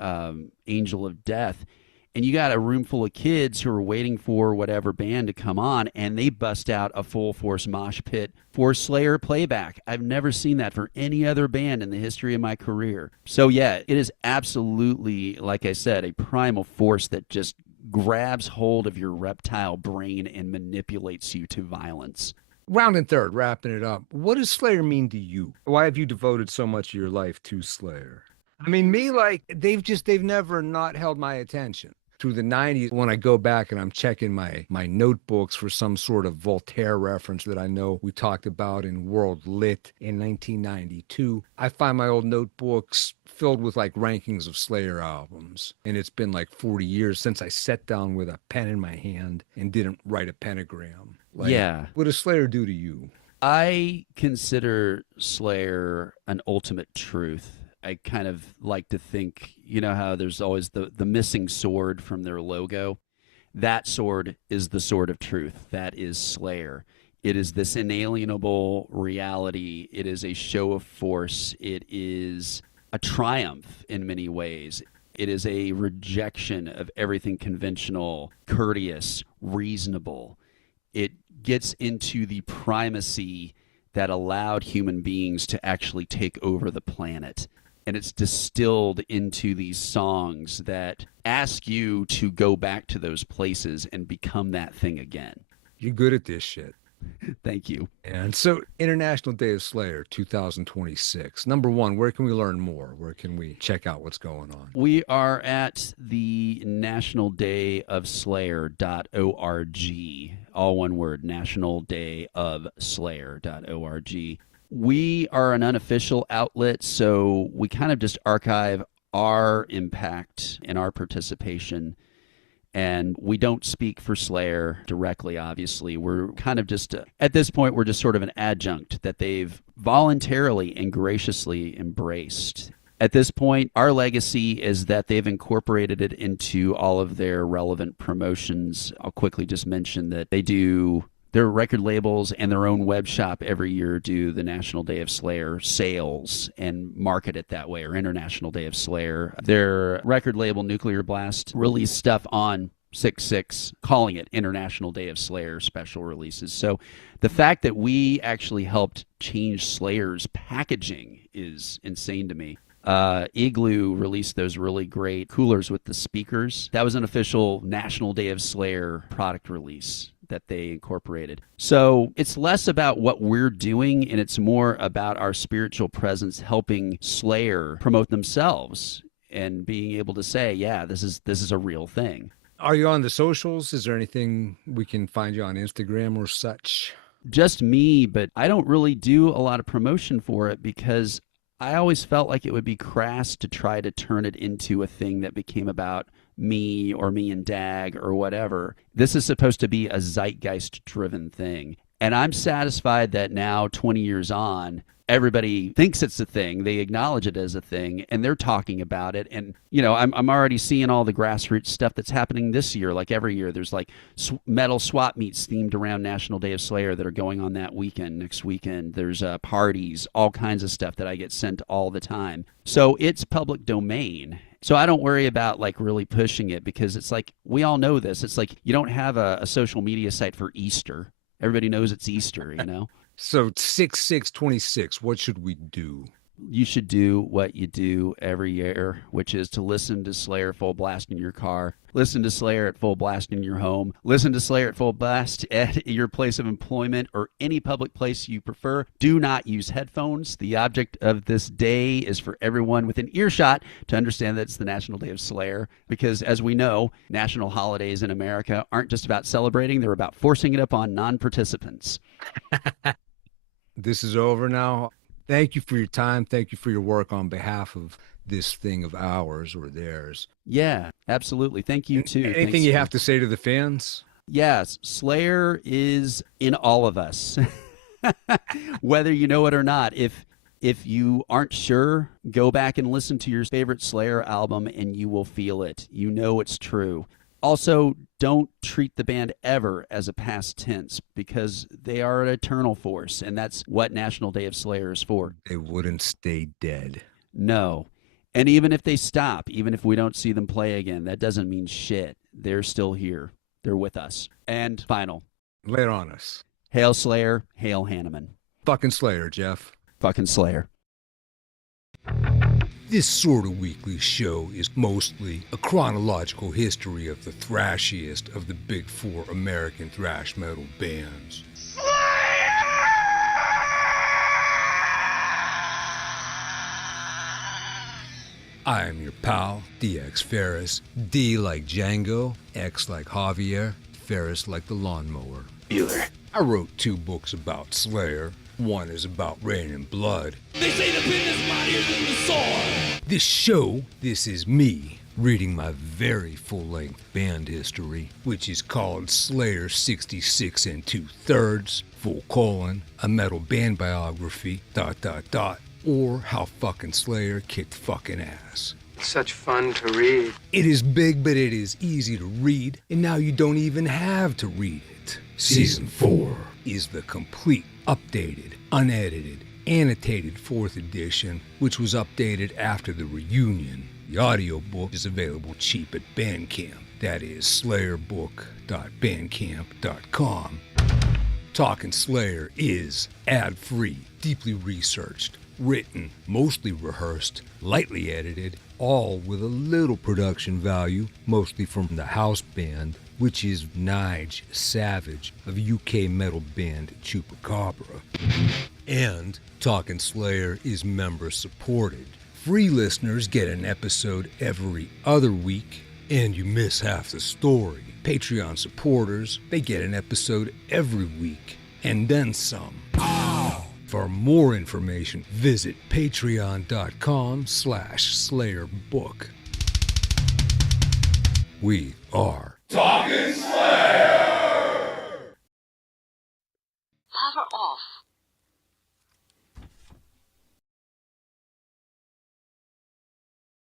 Angel of Death, and you got a room full of kids who are waiting for whatever band to come on, and they bust out a full-force mosh pit for Slayer playback. I've never seen that for any other band in the history of my career. So, yeah, it is absolutely, like I said, a primal force that just grabs hold of your reptile brain and manipulates you to violence. Round and third, wrapping it up. What does Slayer mean to you? Why have you devoted so much of your life to Slayer? I mean, me, like, they've never not held my attention. Through the 90s, when I go back and I'm checking my notebooks for some sort of Voltaire reference that I know we talked about in World Lit in 1992, I find my old notebooks filled with like rankings of Slayer albums. And it's been like 40 years since I sat down with a pen in my hand and didn't write a pentagram. Like, yeah. What does Slayer do to you? I consider Slayer an ultimate truth. I kind of like to think, you know how there's always the missing sword from their logo? That sword is the sword of truth. That is Slayer. It is this inalienable reality. It is a show of force. It is a triumph in many ways. It is a rejection of everything conventional, courteous, reasonable. It gets into the primacy that allowed human beings to actually take over the planet. And it's distilled into these songs that ask you to go back to those places and become that thing again. You're good at this shit. Thank you. And so, International Day of Slayer 2026. Number one, where can we learn more? Where can we check out what's going on? We are at the National Day of Slayer.org. All one word, National Day of Slayer.org. We are an unofficial outlet, so we kind of just archive our impact and our participation. And we don't speak for Slayer directly, obviously. We're kind of just, at this point, we're just sort of an adjunct that they've voluntarily and graciously embraced. At this point, our legacy is that they've incorporated it into all of their relevant promotions. I'll quickly just mention that they do their record labels and their own web shop every year do the National Day of Slayer sales and market it that way, or International Day of Slayer. Their record label, Nuclear Blast, released stuff on 6/6, calling it International Day of Slayer special releases. So the fact that we actually helped change Slayer's packaging is insane to me. Igloo released those really great coolers with the speakers. That was an official National Day of Slayer product release that they incorporated. So it's less about what we're doing, and it's more about our spiritual presence helping Slayer promote themselves and being able to say, yeah, this is a real thing. Are you on the socials? Is there anything we can find you on Instagram or such? Just me, but I don't really do a lot of promotion for it because I always felt like it would be crass to try to turn it into a thing that became about me or me and Dag or whatever. This is supposed to be a zeitgeist-driven thing. And I'm satisfied that now, 20 years on, everybody thinks it's a thing. They acknowledge it as a thing, and they're talking about it. And, I'm already seeing all the grassroots stuff that's happening this year. Like every year, there's like metal swap meets themed around National Day of Slayer that are going on that weekend, next weekend. There's parties, all kinds of stuff that I get sent all the time. So it's public domain. So I don't worry about like really pushing it, because it's like, we all know this. It's like you don't have a social media site for Easter. Everybody knows it's Easter, So 6/6/26, what should we do? You should do what you do every year, which is to listen to Slayer full blast in your car, listen to Slayer at full blast in your home, listen to Slayer at full blast at your place of employment or any public place you prefer. Do not use headphones. The object of this day is for everyone within earshot to understand that it's the National Day of Slayer, because as we know, national holidays in America aren't just about celebrating, they're about forcing it up on non-participants. This is over now. Thank you for your time. Thank you for your work on behalf of this thing of ours or theirs. Yeah, absolutely. Thank you, too. Anything you have to say to the fans? Yes, Slayer is in all of us, whether you know it or not. If you aren't sure, go back and listen to your favorite Slayer album and you will feel it. You know it's true. Also, don't treat the band ever as a past tense, because they are an eternal force, and that's what National Day of Slayer is for. They wouldn't stay dead. No. And even if they stop, even if we don't see them play again, that doesn't mean shit. They're still here. They're with us. And final. Lay it on us. Hail Slayer, hail Hanneman. Fucking Slayer, Jeff. Fucking Slayer. This sort of weekly show is mostly a chronological history of the thrashiest of the big four American thrash metal bands. I am your pal, DX Ferris. D like Django, X like Javier, Ferris like the lawnmower. Bueller. I wrote 2 books about Slayer. One is about Rain and Blood. They say the pen is mightier than the sword. This show, this is me reading my very full-length band history, which is called Slayer 66 2/3, : a metal band biography, ... or how fucking Slayer kicked fucking ass. Such fun to read. It is big, but it is easy to read, and now you don't even have to read it. Season 4 is the complete, updated, unedited, annotated 4th edition, which was updated after the reunion. The audiobook is available cheap at Bandcamp. That is slayerbook.bandcamp.com. Talkin' Slayer is ad-free, deeply researched, written, mostly rehearsed, lightly edited, all with a little production value, mostly from the house band, which is Nige Savage of UK metal band Chupacabra. And Talkin' Slayer is member supported. Free listeners get an episode every other week, and you miss half the story. Patreon supporters, they get an episode every week, and then some. For more information, visit patreon.com/SlayerBook. We are Talkin'